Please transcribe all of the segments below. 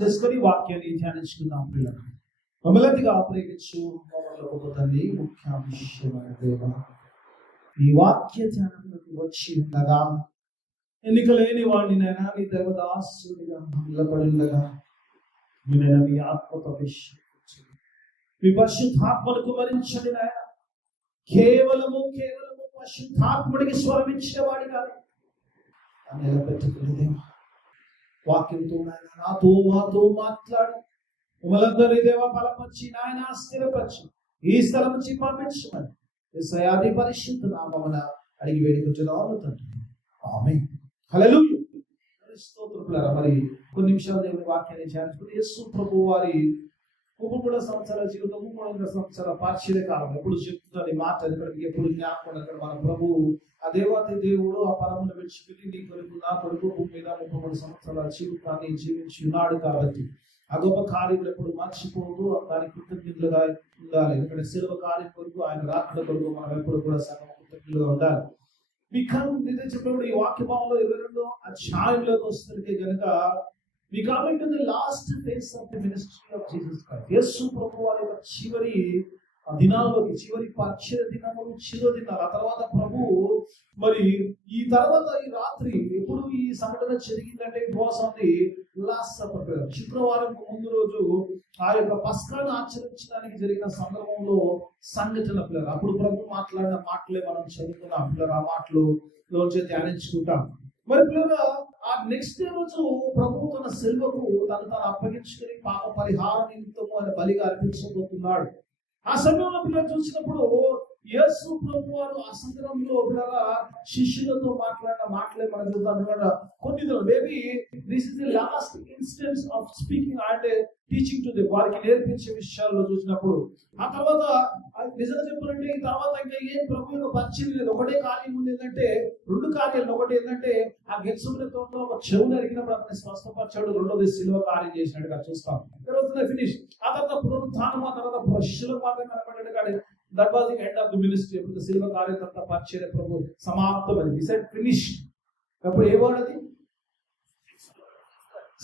చేసుకొని వాక్యాన్ని ధ్యానించుకుందాం పిల్లలు. మమ్మల్నిగా ప్రేమించు మమ్మల్ని తండ్రి, ముఖ్యాంశమైన దేవ, ఈ వాక్య ధ్యానంలోకి వచ్చి ఉండగా ఎన్నిక లేని వాడిని నైనా నీ దేవదాసుడిగా నిలబడి ఉండగా నేనైనా మీ ఆత్మతో అభిషేకించండి, మీ పరిశుద్ధాత్మను కుమరించండి నాయన. కేవలము పరిశుద్ధాత్ముడికి స్వరం ఇచ్చిన వాడి కానీ నిలబెట్టుకుని వాక్యంతో నాయన నాతో మాతో మాట్లాడి మమ్మల్ందరి దేవ బలపరిచి నాయన స్థిరపరిచి ఈ స్థలం నుంచి పంపించమని యేసయ్య పరిశుద్ధ నామమున అడిగి వేడుకుంటున్నాము తండ్రి, ఆమేన్. హల్లెలూయా. స్తోత్రములారా, మరి కొన్ని నిమిషాలు దేవుని వాక్యాన్ని ధ్యానించుకుని యేసు ప్రభు వారి 3 సంవత్సరాల జీవితము, 3 సంవత్సరాల పార్శ్వద కాలం ఎప్పుడు చెప్తున్నారు ఈ మాట, ఎందుకంటే ఎప్పుడు జ్ఞాపకం అక్కడ మన ప్రభు ఆ దేవాతి దేవుడు ఆ పరమును విడిచిపెట్టి నీ కొరకు నా కొరకు భూమి మీద 33 సంవత్సరాల జీవితాన్ని జీవించి ఉన్నాడు కాబట్టి ఆ గొప్ప కార్యములు ఎప్పుడు మర్చిపోదు, దానికి కృతజ్ఞతలుగా ఉండాలి. ఎందుకంటే శిలువ కార్యం కొరకు, ఆయన రాకడ కొరకు మనం ఎప్పుడు కూడా సగం కృతజ్ఞతలుగా ఉండాలి. మీకు నిజం చెప్పినప్పుడు ఈ వాక్య భావంలో 22వ అధ్యాయంలోకి వస్తుంది కనుక we come into the last phase of the ministry of Jesus Christ. యేసు ప్రభు వారి యొక్క చివరి దినాల్లోకి, చివరి పరిచయ దినములు, చివరి దినాలు. ఆ తర్వాత ప్రభు మరి ఈ తర్వాత ఈ రాత్రి ఎప్పుడు ఈ సంఘటన జరిగిందంటే ఉపవాసాన్ని లాస్ట్ సపర్ శుక్రవారం ముందు రోజు ఆ యొక్క పస్కాను ఆచరించడానికి జరిగిన సందర్భంలో సంఘటన పిల్లలు. అప్పుడు ప్రభు మాట్లాడిన మాటలే మనం చదువుకున్నాం పిల్లలు. ఆ మాటలు రోజు ధ్యానించుకుంటాం. మరి పిల్లలు ఆ నెక్స్ట్ డే రోజు ప్రభు తన సెల్వకు తను అప్పగించుకుని పాప పరిహార నిమిత్తము ఆయన బలిగా అర్పించబోతున్నాడు. ఆ సమయంలో పిల్లలు చూసినప్పుడు యేసు ప్రభు వారు ఆ సందర్భంలో పిల్లల శిష్యులతో మాట్లాడిన మాటలే మనం చూద్దాం. కొన్ని maybe this is the last instance of speaking and teaching to the, వారికి నేర్పించే విషయాల్లో చూసినప్పుడు ఆ తర్వాత నిజంగా చెప్పాలంటే ఈ తర్వాత ఇంకా ఏం ప్రభు యొక్క పరిచయం లేదు. ఒకటే కార్యం ఉంది, ఏంటంటే 2 కార్యాలు. ఒకటి ఏంటంటే ఆ గెత్సేమనే తోటలో ఒక చెవులు అరిగినప్పుడు అతన్ని స్వస్థపరిచాడు. రెండోది శిలువ కార్యం చేసినట్టుగా చూస్తాం. ఫినిష్. ఆ తర్వాత పునరుత్థానం, ఆ తర్వాత శిలువ మాత్రం కనపడ్డాడు. కానీ that was the end of the ministry. ఎప్పుడు శిలువ కార్యం తర్వాత పరిచర్య ప్రభు సమాప్తమైంది. he said finished. అప్పుడు ఏ వర్డ్ అది?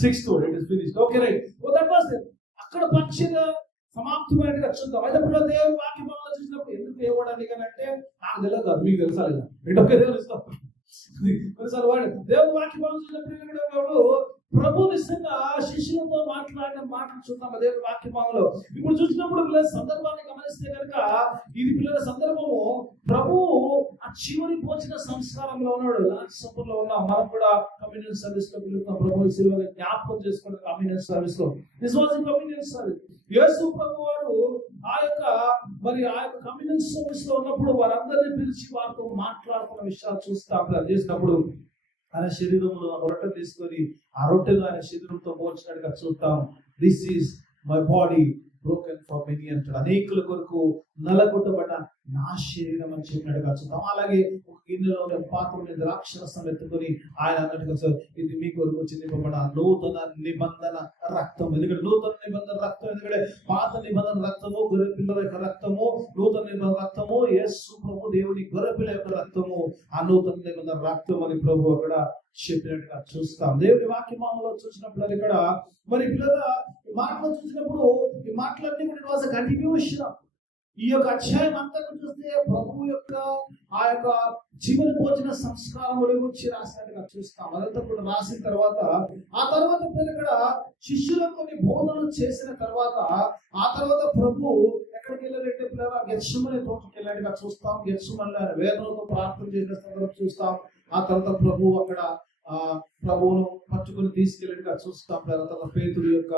6th word, it is finished. Okay, right. So that was it. అక్కడ పరిచర్య సమాప్తమైనట్టుగా చూద్దాం. అయితే ఇప్పుడు దేవుని వాక్య భాగంలో చూసినప్పుడు ఎందుకు ఏ వర్డ్ అని అంటే నాకు తెలియదు కాదు, మీకు తెలుసా లేదా? ఒకే దేవుని ఇస్తాం కొన్నిసార్లు వాడు దేవుని వాక్య భాగం చూసినప్పుడు ప్రభు నిజంగా శిష్యులతో మాట్లాడిన మాటలు చూద్దాం దేవుని వాక్య భాగంలో. ఇప్పుడు చూసినప్పుడు పిల్లల సందర్భాన్ని గమనిస్తే కనుక ఇది పిల్లల సందర్భము ప్రభు ఆ చివరి భోజన సంస్కారంలో ఉన్నాడు. లాస్ట్ సపర్లో ఉన్నాం. మనం కూడా కమ్యూనియన్ సర్వీస్ లో పిలుస్తాం. ప్రభు శిలువగా జ్ఞాపకం చేసుకున్న కమ్యూనియన్ సర్వీస్ లో దిస్ వాజ్ కమ్యూనియన్ సర్వీస్. యేసు ప్రభు వారు ఆ యొక్క కమ్యూనియన్ సర్వీస్ లో ఉన్నప్పుడు వారందరినీ పిలిచి వారితో మాట్లాడుతున్న విషయాలు చూస్తాం. చేసినప్పుడు ఆయన శరీరంలో రొట్టె తీసుకొని ఆ రొట్టెలు ఆయన శరీరంతో పోల్చినట్టుగా చూస్తాం. This is my body broken for many అంటాడు. అనేకుల కొరకు నలగొట్టబడ్డ నా శరీరం అని చెప్పినట్టుగా చూద్దాం. అలాగే ఒక గిన్నెలో పాత్ర ద్రాక్షరసం ఎత్తుకొని ఆయన అన్నట్టుగా ఇది మీ కొరకు చిందింపబడ నూతన నిబంధన రక్తం. ఎందుకంటే నూతన నిబంధన రక్తం, ఎందుకంటే పాత నిబంధన రక్తము గొర్రె పిల్లల యొక్క రక్తము, నూతన నిబంధన రక్తము యేసు ప్రభు దేవుని గొర్రె పిల్ల యొక్క రక్తము, ఆ నూతన నిబంధన రక్తం అని ప్రభు అక్కడ చెప్పినట్టుగా చూస్తాం. దేవుని వాక్యమాలలో చూసినప్పుడు ఇక్కడ మరి పిల్లల మాటలు చూసినప్పుడు ఈ మాటలన్నీ కూడా వాజ్ ఎ కంటిన్యూషన్. ఈ యొక్క అధ్యాయం అంతా చూస్తే ప్రభు యొక్క ఆ యొక్క చివరి భోజన సంస్కారముల గురించి రాసినట్టుగా చూస్తాం. అదంతా కూడా రాసిన తర్వాత ఆ తర్వాత ఇక్కడ శిష్యులకు కొన్ని బోధనలు చేసిన తర్వాత ఆ తర్వాత ప్రభు ఎక్కడికి వెళ్ళారంటే పిల్లల గెత్సేమనే తోటకి వెళ్ళాడుగా చూస్తాం. గెత్సేమనే ఆయన వేదనతో ప్రార్థన చేసిన సందర్భం చూస్తాం. ఆ తర్వాత ప్రభు అక్కడ ప్రభువును పట్టుకుని తీసుకెళ్ళినట్టుగా చూస్తాం. తర్వాత పేతురు యొక్క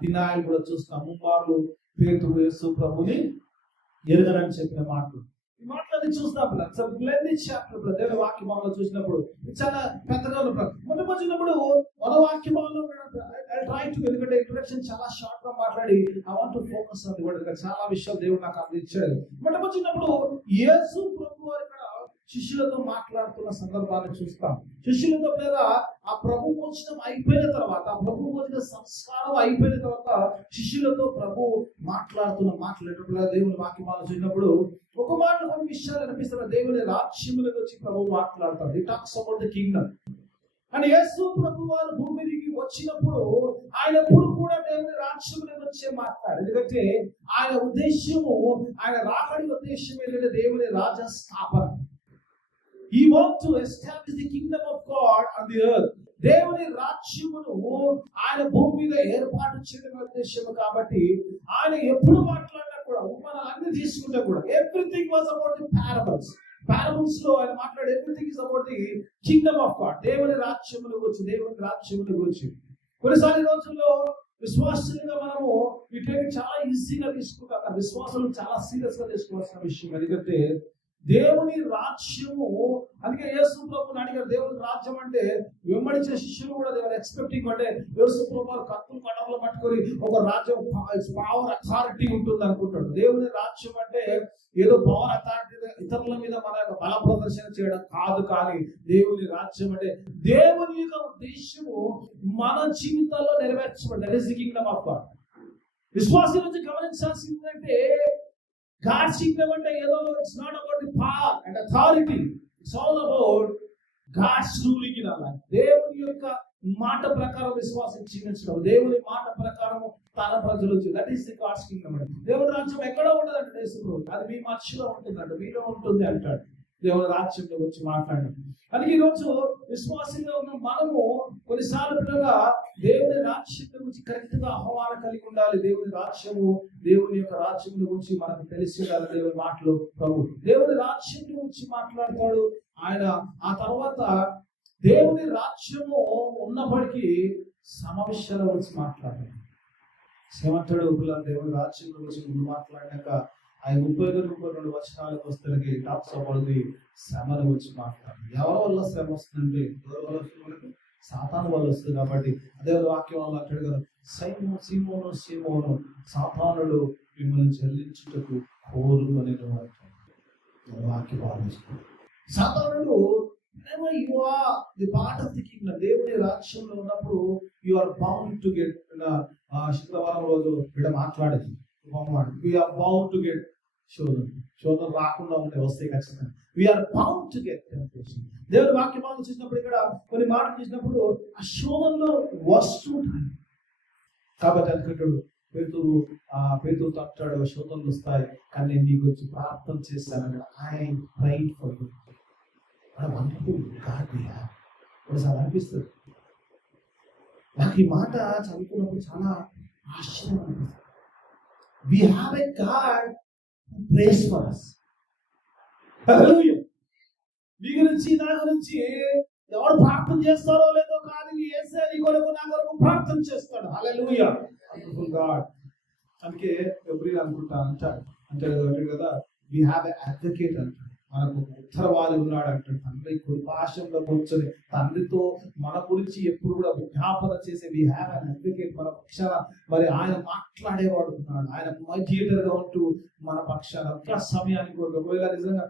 డినాయల్ కూడా చూస్తాం. ముమ్మార్లు పేతురు యేసు ప్రభుని ఎరగనని చెప్పిన మాటలు, ఈ మాటలన్నీ చూస్తాం. దేవుని వాక్య భావంలో చూసినప్పుడు చాలా పెద్దగా మొట్టమొదటినప్పుడు మన వాక్య భావంలో ఎందుకంటే ఇంట్రడక్షన్ చాలా షార్ట్ గా మాట్లాడి I want to focus on the word. చాలా విషయాలు దేవుడు నాకు అందించాడు. మొట్టమొదటినప్పుడు యేసు ప్రభు వారి శిష్యులతో మాట్లాడుతున్న సందర్భాన్ని చూస్తాం. శిష్యులతో లేదా ఆ ప్రభు భోజనం అయిపోయిన తర్వాత, ఆ ప్రభు భోజన సంస్కారం అయిపోయిన తర్వాత శిష్యులతో ప్రభు మాట్లాడుతున్న మాట్లాడేటప్పుడు దేవుని వాక్యమాలు చూసినప్పుడు ఒక మాట కొన్ని విషయాలు అనిపిస్తున్న దేవుని రాజ్యములకు వచ్చి ప్రభు మాట్లాడతాడు. He talks about the kingdom. అని యేసు ప్రభు వారు భూమి మీదకి వచ్చినప్పుడు ఆయన ఎప్పుడు మాట్లాడు. ఎందుకంటే ఆయన ఉద్దేశము, ఆయన రాకడి ఉద్దేశం ఏంటంటే దేవుని రాజ్య స్థాపన. He wants to establish the kingdom of God on the earth. దేవుని రాజ్యమును ఆయన భూమి మీద ఏర్పాటు చేయడం ఉద్దేశము. కాబట్టి ఆయన ఎప్పుడు మాట్లాడినా కూడా ఉపమానాలన్నీ తీసుకుంటే కూడా everything was about the parables లో ఆయన మాట్లాడే everything is about the kingdom of God. దేవుని రాజ్యమును గురించి కొన్నిసార్లు రోజుల్లో విశ్వాసులుగా మనము వీటిని చాలా ఈజీగా తీసుకుంటాం. విశ్వాసులు చాలా సీరియస్ గా తీసుకోవాల్సిన విషయం. ఎందుకంటే దేవుని రాజ్యము, అందుకే యేసు ప్రభువుని అడిగారు దేవుని రాజ్యం అంటే వెంబడించే శిష్యులు కూడా దేవుని ఎక్స్పెక్టింగ్ అంటే యేసు ప్రభు కత్తులు కడవలు పట్టుకొని ఒక రాజ్యం పవర్ అథారిటీ ఉంటుంది అనుకుంటాడు. దేవుని రాజ్యం అంటే ఏదో పవర్ అథారిటీ ఇతరుల మీద మన యొక్క బల ప్రదర్శన చేయడం కాదు. కానీ దేవుని రాజ్యం అంటే దేవుని యొక్క ఉద్దేశము మన జీవితాల్లో నెరవేర్చబడి, that is the kingdom of God. విశ్వాసం నుంచి గమనించాల్సిందంటే God's kingdom అంటే ఏదో it's not about the power and authority. It's all about God's ruling in our life. దేవుని యొక్క మాట ప్రకారం విశ్వాసం జీవించడం, దేవుని మాట ప్రకారం తన ప్రజలు, that is the God's kingdom అంటే. దేవుని రాజ్యం ఎక్కడ ఉండదంటే దేశంలో, అది మీ మధ్యలో ఉంటుందంట, మీలో ఉంటుంది అంటాడు. దేవుని రాజ్యంలో వచ్చి మాట్లాడడం. అందుకే ఈరోజు విశ్వాసంగా ఉన్న మనము కొన్నిసార్లు పిల్లగా దేవుని రాజ్యం గురించి కరెక్ట్ గా ఆహ్వానం కలిగి ఉండాలి. దేవుని రాజ్యము, దేవుని యొక్క రాజ్యం గురించి మనకు తెలిసి ఉండాలి. దేవుని మాటలు ప్రభు దేవుని రాజ్యం గురించి మాట్లాడతాడు ఆయన. ఆ తర్వాత దేవుని రాజ్యము ఉన్నప్పటికీ సమవిషయాల గురించి మాట్లాడాడు. శ్రీమంతుడు దేవుని రాజ్యం గురించి ముందు మాట్లాడినాక ఆ 32 వచనాలకు వస్తే టాప్స్ అవ్వదు శ్రమను గురించి మాట్లాడు. ఎవరి వల్ల శ్రమ వస్తుందంటే ఎవరి వల్ల వస్తుంది? సాతాను వల్ల వస్తుంది. కాబట్టి అదే వాక్యం వల్ల అంటాడు కదా, సీమోను సాతానుడు మిమ్మల్ని చెల్లించుటకు కోరుకునే వాక్యం ఆలోచిస్తాడు. సాతానుడు you are the part of the kingdom. దేవుని రాజ్యంలో ఉన్నప్పుడు you are bound to get శుక్రవారం రోజు ఇక్కడ మాట్లాడేది we are bound to get శోధన రాకుండా ఉంటే వస్తాయి ఖచ్చితంగా. we are bound to get temptation. దేవుని వాక్యం ఆలోచించినప్పుడు ఇక్కడ కొన్ని మాటలు చూసినప్పుడు ఆ శోధనలో వస్తుంటాయి. కాబట్టి అనుకుంటాడు పేతురు అంటాడు, శోధనలు వస్తాయి కానీ నేను నీ గురించి ప్రార్థన చేస్తాను. I pride for you. ఒకసారి అనిపిస్తుంది నాకు ఈ మాట చదువుకున్నప్పుడు చాలా ఆశ్చర్యం అనిపిస్తుంది. We have a God who prays for us. Hallelujah. మీ గురించి నా గురించి ఎవరు ప్రార్థన చేస్తారో లేదో కానీ యేసే నీ కొరకు నా కొరకు ప్రార్థన చేస్తాడు. హల్లెలూయా. Wonderful God. అందుకే ఎవ్రీడే అనుకుంటా అంటాడు కదా, we have an advocate అంటాడు. మనకు ఉత్తరవాది ఉన్నాడు అంటాడు. తండ్రి కృపాశంలో కూర్చొని తండ్రితో మన గురించి ఎప్పుడు కూడా విజ్ఞాపన చేసే we have an advocate మన పక్షాన. మరి ఆయన మాట్లాడేవాడు ఉన్నాడు. ఆయన మెడియేటర్ గా ఉంటూ మన పక్షాన ఇంకా సమయానికి ఒకవేళ నిజంగా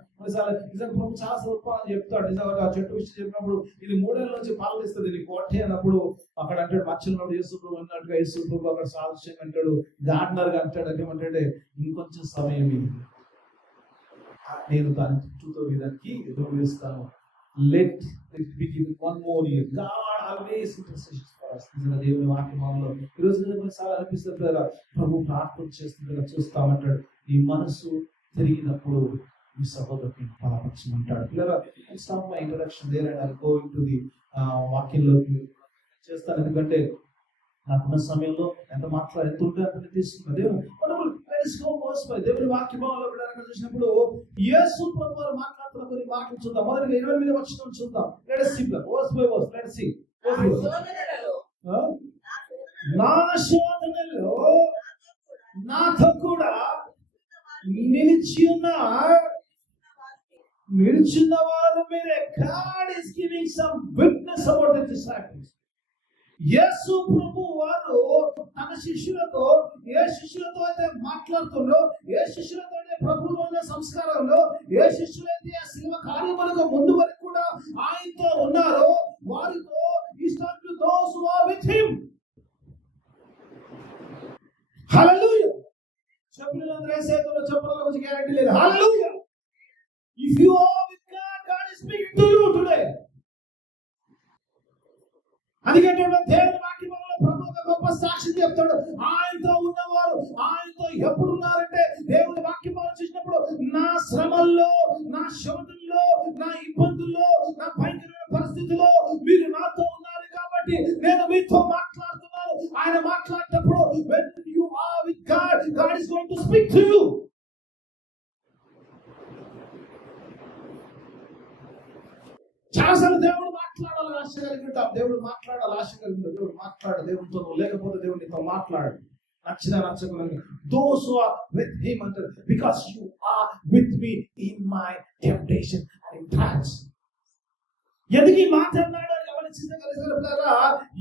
ప్రభు చాలా స్వల్పాలని చెప్తాడు. నిజంగా ఆ చెట్టు విషయం చెప్పినప్పుడు ఇది 3 ఏళ్ళ నుంచి పాలనిస్తుంది నీ కోటే అన్నప్పుడు అక్కడ అంటాడు మధ్యలో యేసు ప్రభు అన్నట్టుగా యేసు ప్రభు అక్కడ సాదృశ్యంగా అంటాడు, గార్డనర్ గా అంటాడు. అంటే ఇంకొంచెం సమయం నేను దాని చుట్టూతో విధానికి ఎదురు వేస్తాను. Let it be given one more year. God always intercessions for us. నిజంగా దేవుని వాక్యంలో ఈరోజు కొన్నిసార్లు అనిపిస్తుంది కదా, ప్రభు ప్రార్థన చేస్తుండగా చూస్తామంటాడు. ఈ మనసు తిరిగినప్పుడు ఈ సహోదరుని బలపరచం అంటాడు. పిల్లరా, stop my introduction there and I go into the వాక్యంలోకి చేస్తాను. ఎందుకంటే నాకున్న సమయంలో ఎంత ఉంటే అంత తీసుకున్నాను. దేవుని వాక్యంలో చూసినప్పుడు యేసు ప్రభువు మాట్లాడుతున్న కొన్ని మాటలు చూద్దాం. మొదటిగా 28వ వచనం చూద్దాం. నా శోధనలో నాతో కూడా నిలిచిన వారు మీరే. God is giving some witness about the disciples. యేసు ప్రభు వారు తన శిష్యులతో ఏ శిష్యులతో అయితే మాట్లాడుతుండో, ఏ శిష్యులతో అయితే ప్రభువులో సంస్కారంలో, ఏ శిష్యులైతే ఆ శిలువ కార్యములకు ముందు వరకు కూడా ఆయనతో ఉన్నారో వారితో he started to those who are with him. Hallelujah. చెప్పినందుకు యేసేతో చెప్పడం గురించి గ్యారెంటీ లేదు. Hallelujah. If you are with God, God is speaking to you today. అందుకే దేవుని వాక్యంలో ప్రభు ఒక గొప్ప సాక్షి చెప్తాడు. ఆయనతో ఉన్నవారు ఆయనతో ఎప్పుడు ఉన్నారంటే దేవుని వాక్యం ఆలోచించినప్పుడు నా శ్రమల్లో, నా శోధనలో, నా ఇబ్బందుల్లో, నా భయంకరమైన పరిస్థితుల్లో మీరు నాతో ఉన్నారు కాబట్టి నేను మీతో మాట్లాడుతున్నాను. ఆయన మాట్లాడేటప్పుడు when you are with God, God is going to speak to you. చాలాసార్లు దేవుడు మాట్లాడాలని ఆశ కలిగి ఉంటాం. దేవుడు మాట్లాడాలి ఆశ కలిగి ఉంటాం. దేవుడు మాట్లాడు దేవుడితో, లేకపోతే దేవుడు నీతో మాట్లాడు. నచ్చినా నచ్చకుండా those who are with him అంటారు because you are with me in my temptation and in trials. ఎందుకు ఈ మాట అన్నాడు అని గమనించిన కలిసారా,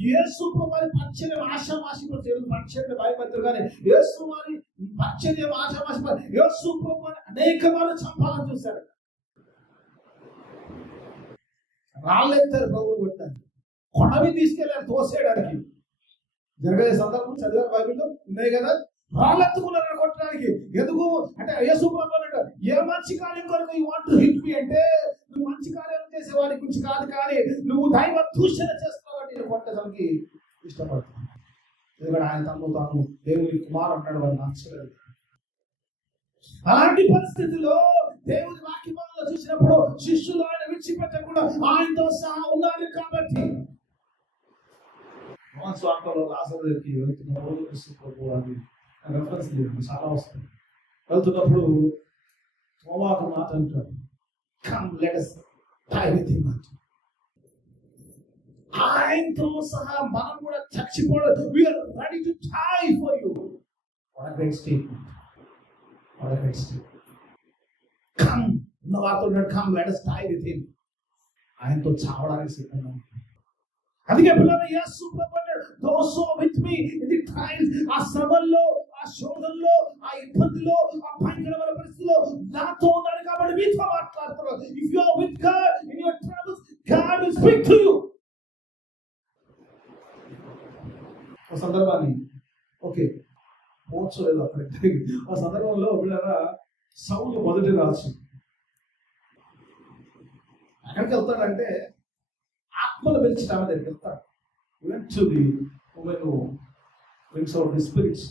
యేసు ప్రభువారి పరిచర్య ఆషామాషి పరిచర్య భయపడతారు కానీ యేసు వారి పరిచర్య ఆషామాషి, యేసు ప్రభువారి అనేక మంది చంపాలని చూశారు. రాళ్ళెత్తారు ప్రభు కొట్టారు, కొండవి తీసుకెళ్ళారు తోసేయడానికి. జరిగే సందర్భం చదివారు బైబిల్లో ఉన్నాయి కదా. రాళ్ళెత్తుకున్నారు కొట్టడానికి. ఎందుకు అంటే యేసు ప్రభు అన్నాడు, ఏ మంచి కార్యం కొరకు యు వాంట్ టు హిట్ మీ అంటే నువ్వు మంచి కార్యాలు చేసే వాడి గురించి కాదు, కానీ నువ్వు దైవ దూషణ చేస్తున్నావు అంటే నేను కొట్టడానికి ఇష్టపడుతున్నాను. ఎందుకంటే ఆయన తను తాను దేవుని కుమారు అంటాడు, వాడు నచ్చలేదు. అలాంటి పరిస్థితుల్లో దేవుని వాక్యంలో చూసినప్పుడు శిష్యులు ఆయన విడిచిపెట్టకుండా ఆయనతో సహా ఉన్నారు కాబట్టి స్వార్థంలో లాజరుకి వెళ్తున్నప్పుడు అది రెఫరెన్స్ లేదు, చాలా వస్తుంది. వెళ్తున్నప్పుడు తోమాకు మాట అంటాడు, come let us die with him అంట. ఆయనతో సహా మనం కూడా చచ్చిపోవడం, we are ready to die for you. What a great statement. What a great statement. Come, come let us die with him. ఆయనతో చావడానికి సిద్ధంగా ఉంటాం. అందుకే పిల్లలు యేసు ప్రభువు అన్నాడు, those who are with me in the trials, ఆ శ్రమల్లో, ఆ శోధనలో, ఆ ఇబ్బందిలో, ఆ భయంకరమైన పరిస్థితుల్లో నాతో ఉన్నారు కాబట్టి మీతో మాట్లాడుతున్నారు. If you are with God in your troubles, God will speak to you. ఒక సందర్భాన్ని ఓకే పోర్చలేదు అక్కడికి. ఆ సందర్భంలో పిల్లరా సౌలు మొదటి రాజు ఎక్కడికి వెళ్తాడంటే ఆత్మలు పిలిచిన ఆమె దగ్గరికి వెళ్తాడు. went to the woman who brings out the spirits.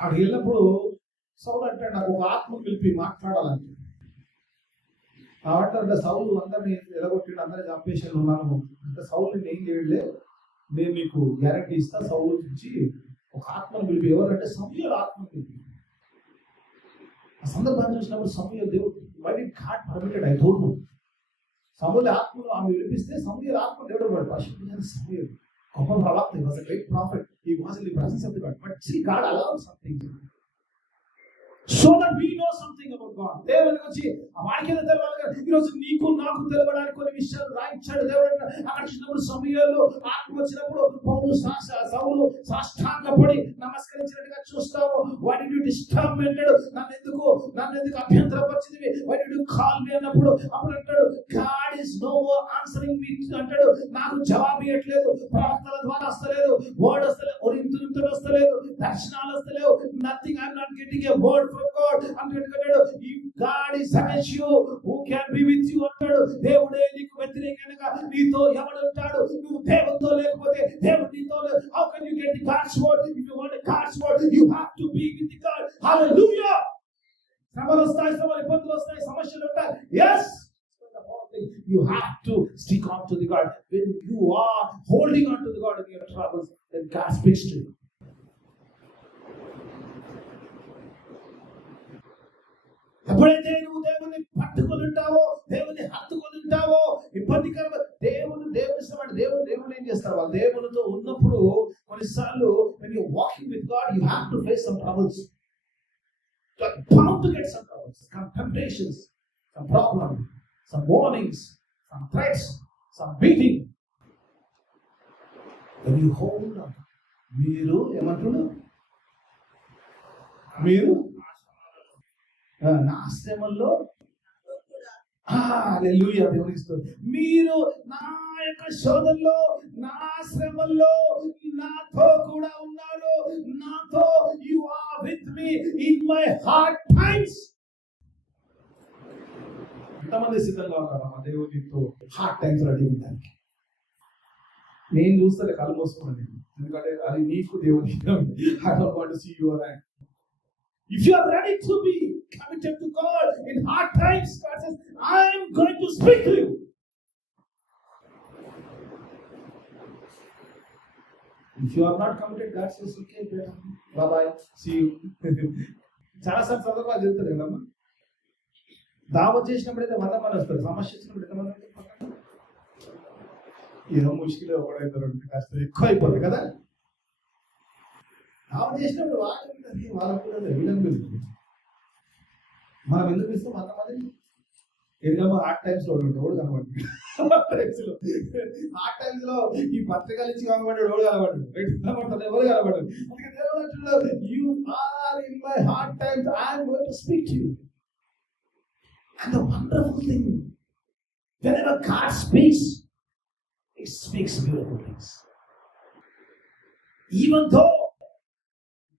అక్కడికి వెళ్ళినప్పుడు సౌలు అంటే నాకు ఒక ఆత్మ పిలిపి మాట్లాడాలంటే అంటే సౌలు అందరినీ ఎలగొట్టి అందరినీ చంపేసి ఉన్నాను అంటే సౌలు ఏం చేయలే, నేను నీకు గ్యారంటీ ఇస్తా. సౌలు నుంచి ఒక ఆత్మను పిలిపి, ఎవరంటే సమూయేలు ఆత్మను పిలిపి. ఆ సందర్భాన్ని చూసినప్పుడు సమూయేలు దేవుడు why did God permitted I don't know. సమూయేలు ఆత్మను ఆమె విలిపిస్తే సమూయేలు ఆత్మ దేవుడు వాడు పరిశుద్ధమైన సమూయేలు గొప్ప ప్రవక్త, he was a great prophet, he was in the presence of the God, but see God allowed something so that we know something about God. దేవుని గురించి ఆ వాక్యం తెలవాలి. ఈరోజు నీకు నాకు తెలవడానికి కొన్ని విషయాలు రాయించాడు దేవుడు. అక్కడ చిన్నప్పుడు సమూయేలు ఆత్మ వచ్చినప్పుడు సౌలు సాష్టాంగపడి నమస్కరించినట్టుగా చూస్తావు. why did you disturb me అంటాడు, నన్ను ఎందుకు అభ్యంతరపరిచింది, why did you call me అన్నప్పుడు అప్పుడు అంటాడు God is no more answering me అంటాడు, నాకు జవాబు ఇవ్వట్లేదు, ప్రవక్తల ద్వారా వస్తలేదు, వర్డ్ వస్తలేదు, ఒరింతులు వస్తలేదు, దర్శనాలు వస్తలేవు, nothing, I'm not getting a word from God అంటాడు. if God is against you, who can be with you అంటాడు. దేవుడే నీకు వ్యతిరేకంగా నీతో ఎవడు ఉంటాడు? నువ్వు దేవుడితో లేకపోతే దేవుడు నీతో లేదు. how can you get the God's word? if you want the God's word, you have to be with the God. hallelujah. శ్రమలు వస్తాయి, ఇబ్బందులు వస్తాయి, సమస్యలు ఉంటాయి. yes, you have to stick on to the God. when you are holding on to the God in your troubles, then God speaks to you. ఎప్పుడైతే నువ్వు దేవుని పట్టుకొని ఉంటావో, దేవుని హత్తుకొని ఉంటావో, ఇబ్బందికరమైన దేవుని ఇష్టపడి దేవుడు ఏం చేస్తారు, వాళ్ళు దేవునితో ఉన్నప్పుడు కొన్నిసార్లు when you walking with God, you have to face some troubles. You are bound to get some troubles, some temptations, some problems, some warnings, some threats, some beating. When you hold on, మీరు ఏమంటున్నారు, మీరు నా శ్రమల్లో హల్లెలూయా దేవునికి స్తోత్రం, మీరు నా యొక్క శోధనలో, నా శ్రమల్లో నాతో కూడా ఉన్నారు. నాతో you are with me in my hard times. ఎంతమంది సిద్ధంగా ఉన్నారు మా దేవునితో హార్డ్ టైమ్స్ రెడీ ఉండడానికి? నేను చూస్తే కళ్ళు మూసుకోండి. ఎందుకంటే అది నీకు దేవుని I don't want to see your hand. If you are ready to be committed to God in hard times, God says, I am going to speak to you. If you are not committed, God says, okay, bye bye, see you. చాలా సార్లు సందర్భాలు చెప్తారు కదమ్మా. దావత్ చేసినప్పుడు అయితే 100 మంది వస్తారు, సమస్య వచ్చినప్పుడు ఎంతమంది ఉంటారు? ఏదో ముష్కిలో ఒకడైతారు, కష్టం ఎక్కువ అయిపోతుంది కదా. దావత్ చేసినప్పుడు వాళ్ళకు కూడా వీళ్ళని పిలుస్తుంది. మనం ఎందుకు పిలుస్తాం 100 మందిని? ఎందుకమ్మా హార్డ్ టైమ్స్ లో ఒకడు కనబడి, హార్డ్ టైమ్స్ లో ఈ పత్రికలు ఇచ్చి కనబడ్డాడు ఎవడు కనబడ్డాడు, కనబడతాడు ఎవరు కనబడ్డాడు. అందుకే దేవుడు అంటున్నాడు, you are in my hard times, I am going to speak to you. And the wonderful thing, whenever God speaks, it speaks beautiful things. Even though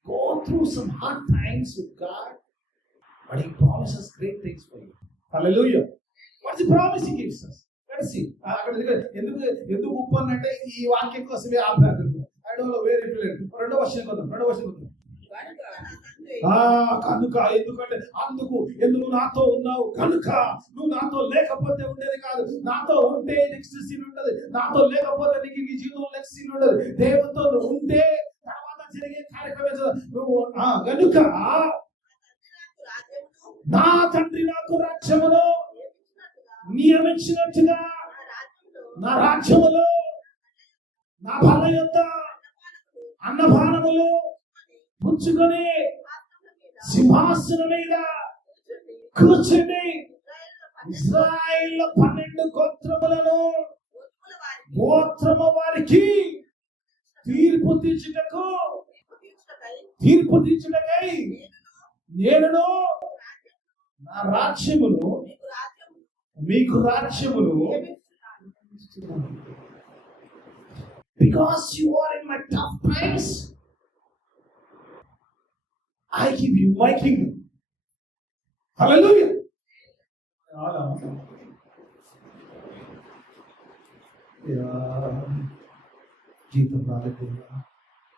go through some hard times with God, but He promises great things for you. Hallelujah. What's the promise He gives us? Let's see. ఎందుకు ఉప్పు అంటే ఈ వాక్యం కోసమే ఆపారు. I don't know where it will end. రెండో వర్షం కొద్దాం. కనుక ఎందుకంటే ఎందుకు నాతో ఉన్నావు కనుక, నువ్వు నాతో లేకపోతే ఉండేది కాదు, నాతో ఉంటే నెక్స్ట్ సీన్ ఉంటది, నాతో లేకపోతే నీకు నీ జీవితంలో నెక్స్ట్ సీన్ ఉండదు. దేవునితో నువ్వు ఉంటే తర్వాత జరిగే కార్యక్రమం నువ్వు కనుక నా తండ్రి నాకు రాజ్యములో నియమించినట్టుగా నా రాజ్యములో నా బల్ల యొద్ద అన్నపానములు పుచ్చుకొని సింహాసనం మీద కూర్చుని ఇశ్రాయేల్ 12 గోత్రము వారికి తీర్పు తీర్చుటకై నేను నా రాజ్యమును మీకు రాజ్యమును, because you are in my tough times, I give you my kingdom. Hallelujah. జీతం రాలేకుండా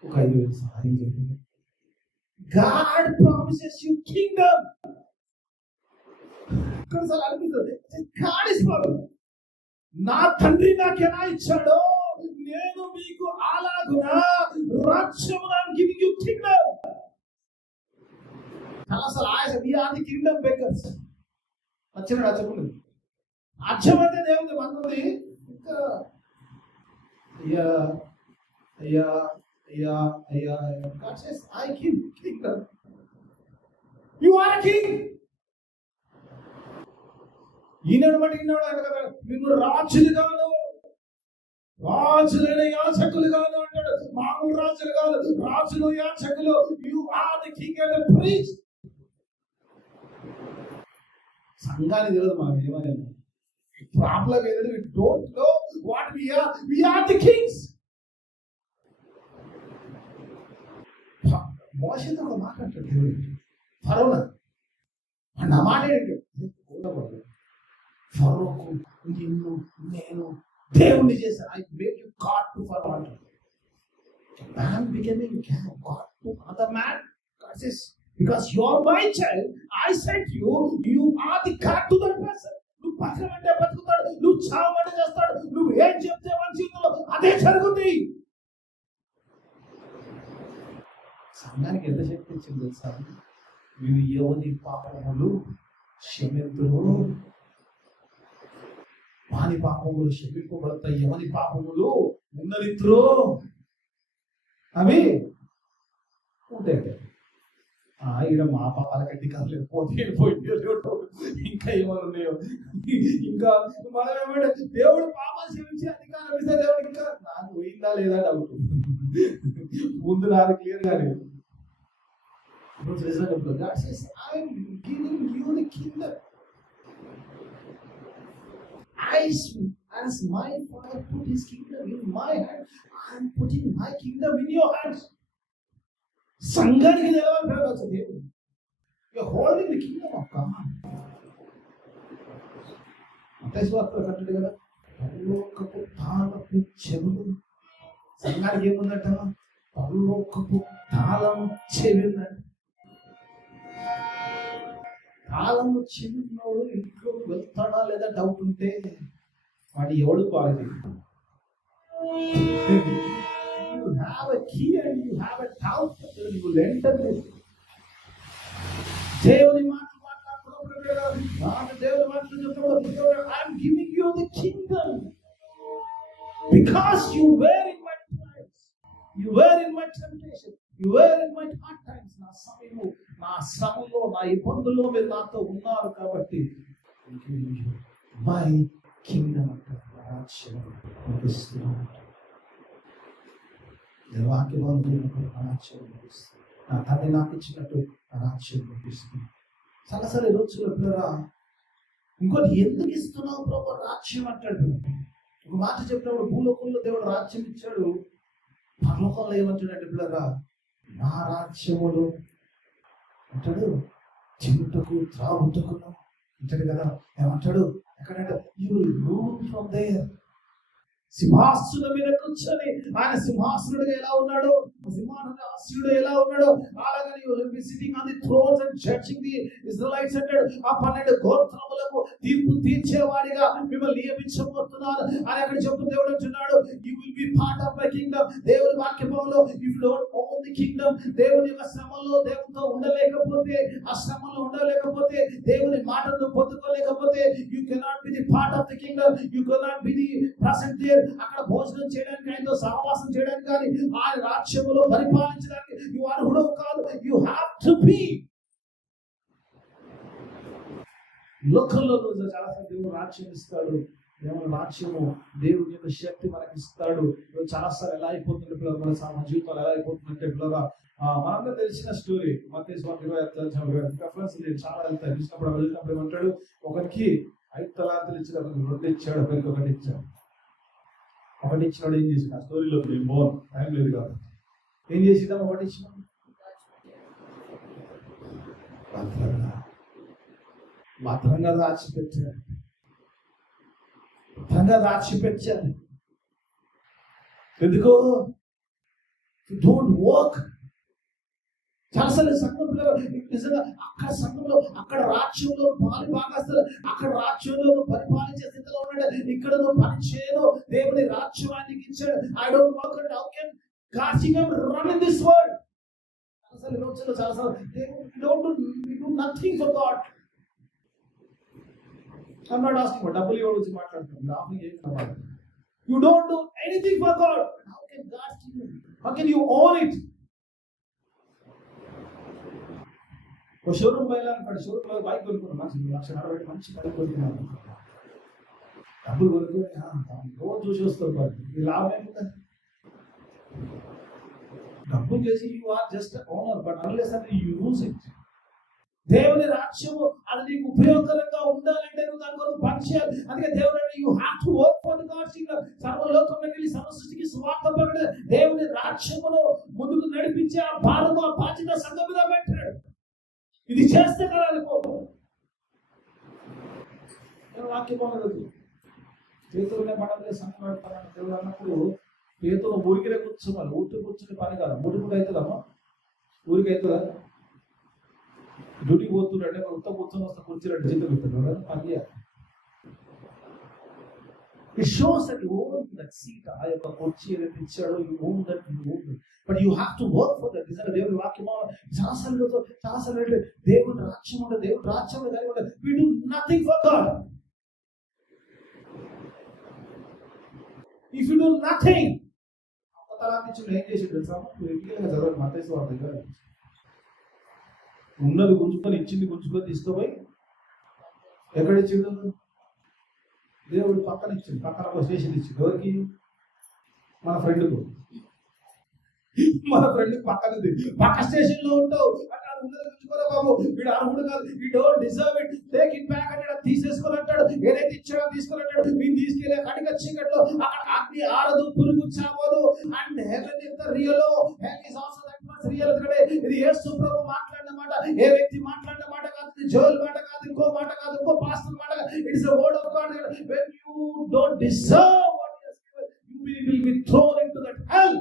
ఒక 5,000 సహాయం చేయండి. God promises you kingdom. కొన్నిసార్లు అనిపిస్తుంది, God is promising. నా తండ్రి నాకు ఎలా ఇచ్చాడో నేను మీకు అలాగున రాజ్యము, I'm giving you kingdom. అసలు we are the kingdom bakers. వచ్చిన చెప్పండి, రాజ్యం అంటే దేవుని మనది. ఇంకా అయ్యా అయ్యా అయ్యా అయ్యా God says, I give kingdom. You are a king. ఈనాడు బట్టి ఈనాడు అంట కదా, మీరు రాజులు కాదు, రాజులైన యాజకులు కాదు అంటాడు. మామూలు రాజులు కాదు, రాజులు యాజకులు. You are the king and the priest. సంఘానికి తెలియదు మనం ఏమని. ప్రాబ్లం ఏదంటే we don't know what we are. We are the kings. మోషేతో ఒక మాట అంటాడు దేవుడు, ఫరోనా నా మాట ఏంటంటే ఫరోకు నిన్ను నేను దేవుణ్ణి చేశాను. I made you God to Pharaoh. Man becoming God to other man. God says, because you are my child, I sent you. You are the God to that person. నువ్వు బతకమంటే బతుకుతాడు, నువ్వు చావమంటే చేస్తాడు, నువ్వు ఏం చెప్తే మన జీవితంలో అదే జరుగుతుంది. సంఘానికి ఎంత శక్తి ఇచ్చింది తెలుసా? మీరు ఎవరి పాపములు క్షమింతురు, వాని పాపములు క్షమింపబడతాయి, ఎవరి పాపములు ఉన్నరిత్రో అవి ఉంటాయి. ఈడ మా పాపాల కట్టి కాదు, పోతే ఇంకా ఏమైనా ఉన్నాయో. ఇంకా మనం ఏమంటే దేవుడు పాపాలు క్షమించి అధికారం ఇస్తే దేవుడు ఇంకా నాకు పోయిందా లేదా డౌట్. ముందు నాది క్లియర్ గా లేదు. God says, I am giving you the kingdom. As my Father put His kingdom in my hand, I am putting my kingdom in your hands. సంఘానికి నిలబడి దేవుడు, you are holding the kingdom of God. అంతే స్వార్థ కట్టడు కదా, పరలోకపు తాళపు చెవులు సంఘానికి ఏముందంట? పరలోకపు తాళం చెవిందంట. తాళము చెవినోడు ఇంట్లోకి వెళ్తాడా లేదా డౌట్ ఉంటే వాడు ఎవడు కాదు. You have a key and you have a doubt, you will enter this. దేవుని మాటలు మాట్లాడుతున్నప్పుడు దేవుని మాటలు చెప్తున్నప్పుడు I am giving you the kingdom because you were in my trials, you were in my temptation, you were in my hard times. నా సమయంలో, నా శ్రమలో, నా ఇబ్బందుల్లో మీరు నాతో ఉన్నారు కాబట్టి my kingdom రాజ్యం ఇస్తున్నాను. వాక్యం రాజ్యం ఇస్తుంది. నా తండ్రి నాకు ఇచ్చినట్టు రాజ్యం ఇస్తుంది. చాలాసార్లు ఈ రోజుల్లో పిల్లరా ఇంకోటి ఎందుకు ఇస్తున్నావు ప్రభు రాజ్యం అంటాడు. ఒక మాట చెప్పినప్పుడు భూలోకంలో దేవుడు రాజ్యం ఇచ్చాడు, పరలోకంలో ఏమంటాడంటే పిల్లరా నా రాజ్యములు అంటాడు తింటకు త్రాగుటకును అంటాడు కదా. ఏమంటాడు ఎక్కడంటే you will rule from there. సింహాసనం మీద కూర్చొని ఆయన సింహాసనుడిగా ఎలా ఉన్నాడో, సింహాసనుడు ఎలా ఉన్నాడో అలాగని you will be sitting on the thrones and judging the Israelites అంటాడు. ఆ 12 గోత్రములకు తీర్పు తీర్చేవాడిగా మిమ్మల్ని నియమించబోతున్నాను అని అక్కడ చెప్పు దేవుడు అంటున్నాడు. you will be part of my kingdom. దేవుని వాక్యములో if you don't own the kingdom, దేవుని యొక్క శ్రమలో దేవునితో ఉండలేకపోతే, ఆ శ్రమలో ఉండలేకపోతే, దేవుని మాటలను పొందుకోలేకపోతే you cannot be the part of the kingdom, you cannot be the present there. అక్కడ భోజనం చేయడానికి, ఆయనతో సహవాసం చేయడానికి కానీ ఆయన రాజ్యములో పరిపాలించడానికి నువ్వు అర్హుడవు కాదు. You have to be. లోకంలో రోజు చాలాసార్లు దేవుడు రాజ్యం ఇస్తాడు, దేవుని రాజ్యము దేవుని యొక్క శక్తి మనకి ఇస్తాడు. చాలాసార్లు ఎలా అయిపోతుంది పిల్లలు, మన జీవితాలు ఎలా అయిపోతుందంటే పిల్లల మనందరూ తెలిసిన స్టోరీ. మత్తయి సువార్త 20 చాలా వెళ్తాయి. చూసినప్పుడు ఏమంటాడు, ఒకరికి 5 తలాంతులు ఇచ్చాడు, ఒకరికి 2 ఇచ్చాడు, ఒకరికి 1 ఇచ్చాడు. 1 ఇచ్చినాడు ఏం చేసిన ఆ స్టోరీలో టైం లేదు కాబట్టి ఏం చేసిద్దాం, 1 ఇచ్చిన భద్రంగా దాచిపెట్టాడు, భద్రంగా దాచిపెట్టాడు. ఎందుకో డోంట్ వర్క్. చాలాసార్లు సంఘం పిల్లలు నిజంగా అక్కడ సంఘంలో, అక్కడ రాజ్యంలో భాగస్తులు, అక్కడ రాజ్యంలో పరిపాలించే స్థితిలో ఉన్నాడు, ఇక్కడ నువ్వు పని చేయను, దేవుని రాజ్యానికి ఇచ్చాడు. I don't work and how can God's kingdom run in this world. చాలాసార్లు రోజుల్లో చాలాసార్లు we do nothing for God. I'm not asking for డబ్బులు ఇవ్వడం గురించి మాట్లాడుతున్నాను, లాభం ఏం కావాలి. You don't do anything for God. How can God's kingdom, how can you own it? ఒక షోరూమ్ బయలుదేరి షోరూమ్లో బైక్ కొనుక్కున్నాను, మంచి 1,40,000 మంచి బైక్ కొనుక్కున్నాను. డబ్బులు కొనుక్కొని రోజు చూసి వస్తారు. ఈ లాభం ఏముంది? డబ్బులు చేసి you are just owner, but unless అంటే యూ యూజ్ ఇట్. దేవుని రాజ్యము అది నీకు ఉపయోగకరంగా ఉండాలంటే నువ్వు దాని కొరకు పనిచేయాలి. అందుకే దేవుడు అంటే you have to work for the God's kingdom. సర్వలోకంలోకి వెళ్ళి సర్వసృష్టికి సువార్త ప్రకటన, దేవుని రాజ్యమును ముందుకు నడిపించే ఆ భారము, ఆ బాధ్యత సంఘం మీద పెట్టాడు. ఇది చేస్తే కదా అనుకోదు. వాక్యం బాగుండదు. పేతురునే పడలే సంఘం పెడతానని దేవుడు అన్నప్పుడు పేతురు ఊరికినే కూర్చోవాలి. ఊరికి కూర్చుని పని కాదు. ఊరికి కూడా అవుతుందమ్మా, ఊరికి అవుతుందా? డ్యూటీకి పోతుండే ఉత్త కూర్చొని వస్తే కూర్చున్నట్టు జీతం పెడుతున్నారు పని చేయాలి. It shows that you own that seat. ఆ యొక్క కుర్చీ ఏదైతే ఇచ్చాడో you own that, you own it. But you have to work for that. నిజంగా దేవుని వాక్యం చాలాసార్లు దేవుని రాజ్యం ఉంటుంది, దేవుని రాజ్యం కలిగి ఉంటుంది. We do nothing for God. If you do nothing, ఏం చేసి తెలుసా? చదవండి మత్తయి సువార్త దగ్గర. ఉన్నది గుంజుకొని, ఇచ్చింది గుంజుకొని తీసుకుపోయి ఎక్కడ ఇచ్చిండు? దేవుడు పక్కన ఇచ్చింది, పక్కన ఒక స్టేషన్ ఇచ్చింది. ఎవరికి? మన ఫ్రెండ్కు. మన ఫ్రెండ్ పక్కనది, పక్క స్టేషన్ లో ఉంటావు అంటే అది ఉన్నది గుంజుకోరా బాబు, వీడు అర్హుడు కాదు, ఈ don't deserve it, take it back అంటాడు. తీసేసుకొని అంటాడు, ఏదైతే ఇచ్చాడో తీసుకొని అంటాడు. మీరు తీసుకెళ్ళే కడిగ చీకట్లో అక్కడ అగ్ని ఆరదు, పురుగు చావదు. And heaven is the real, hell is also that much real. ఇది యేసు ప్రభు మాట్లాడిన మాట, ఏ వ్యక్తి మాట్లాడిన మాట కాదు, ఇది జోయల్ మాట కాదు, ఇంకో మాట కాదు, ఇంకో పాస్టర్ మాట కాదు. It is the word of God. When you don't deserve what he has given, you will will be thrown into that hell.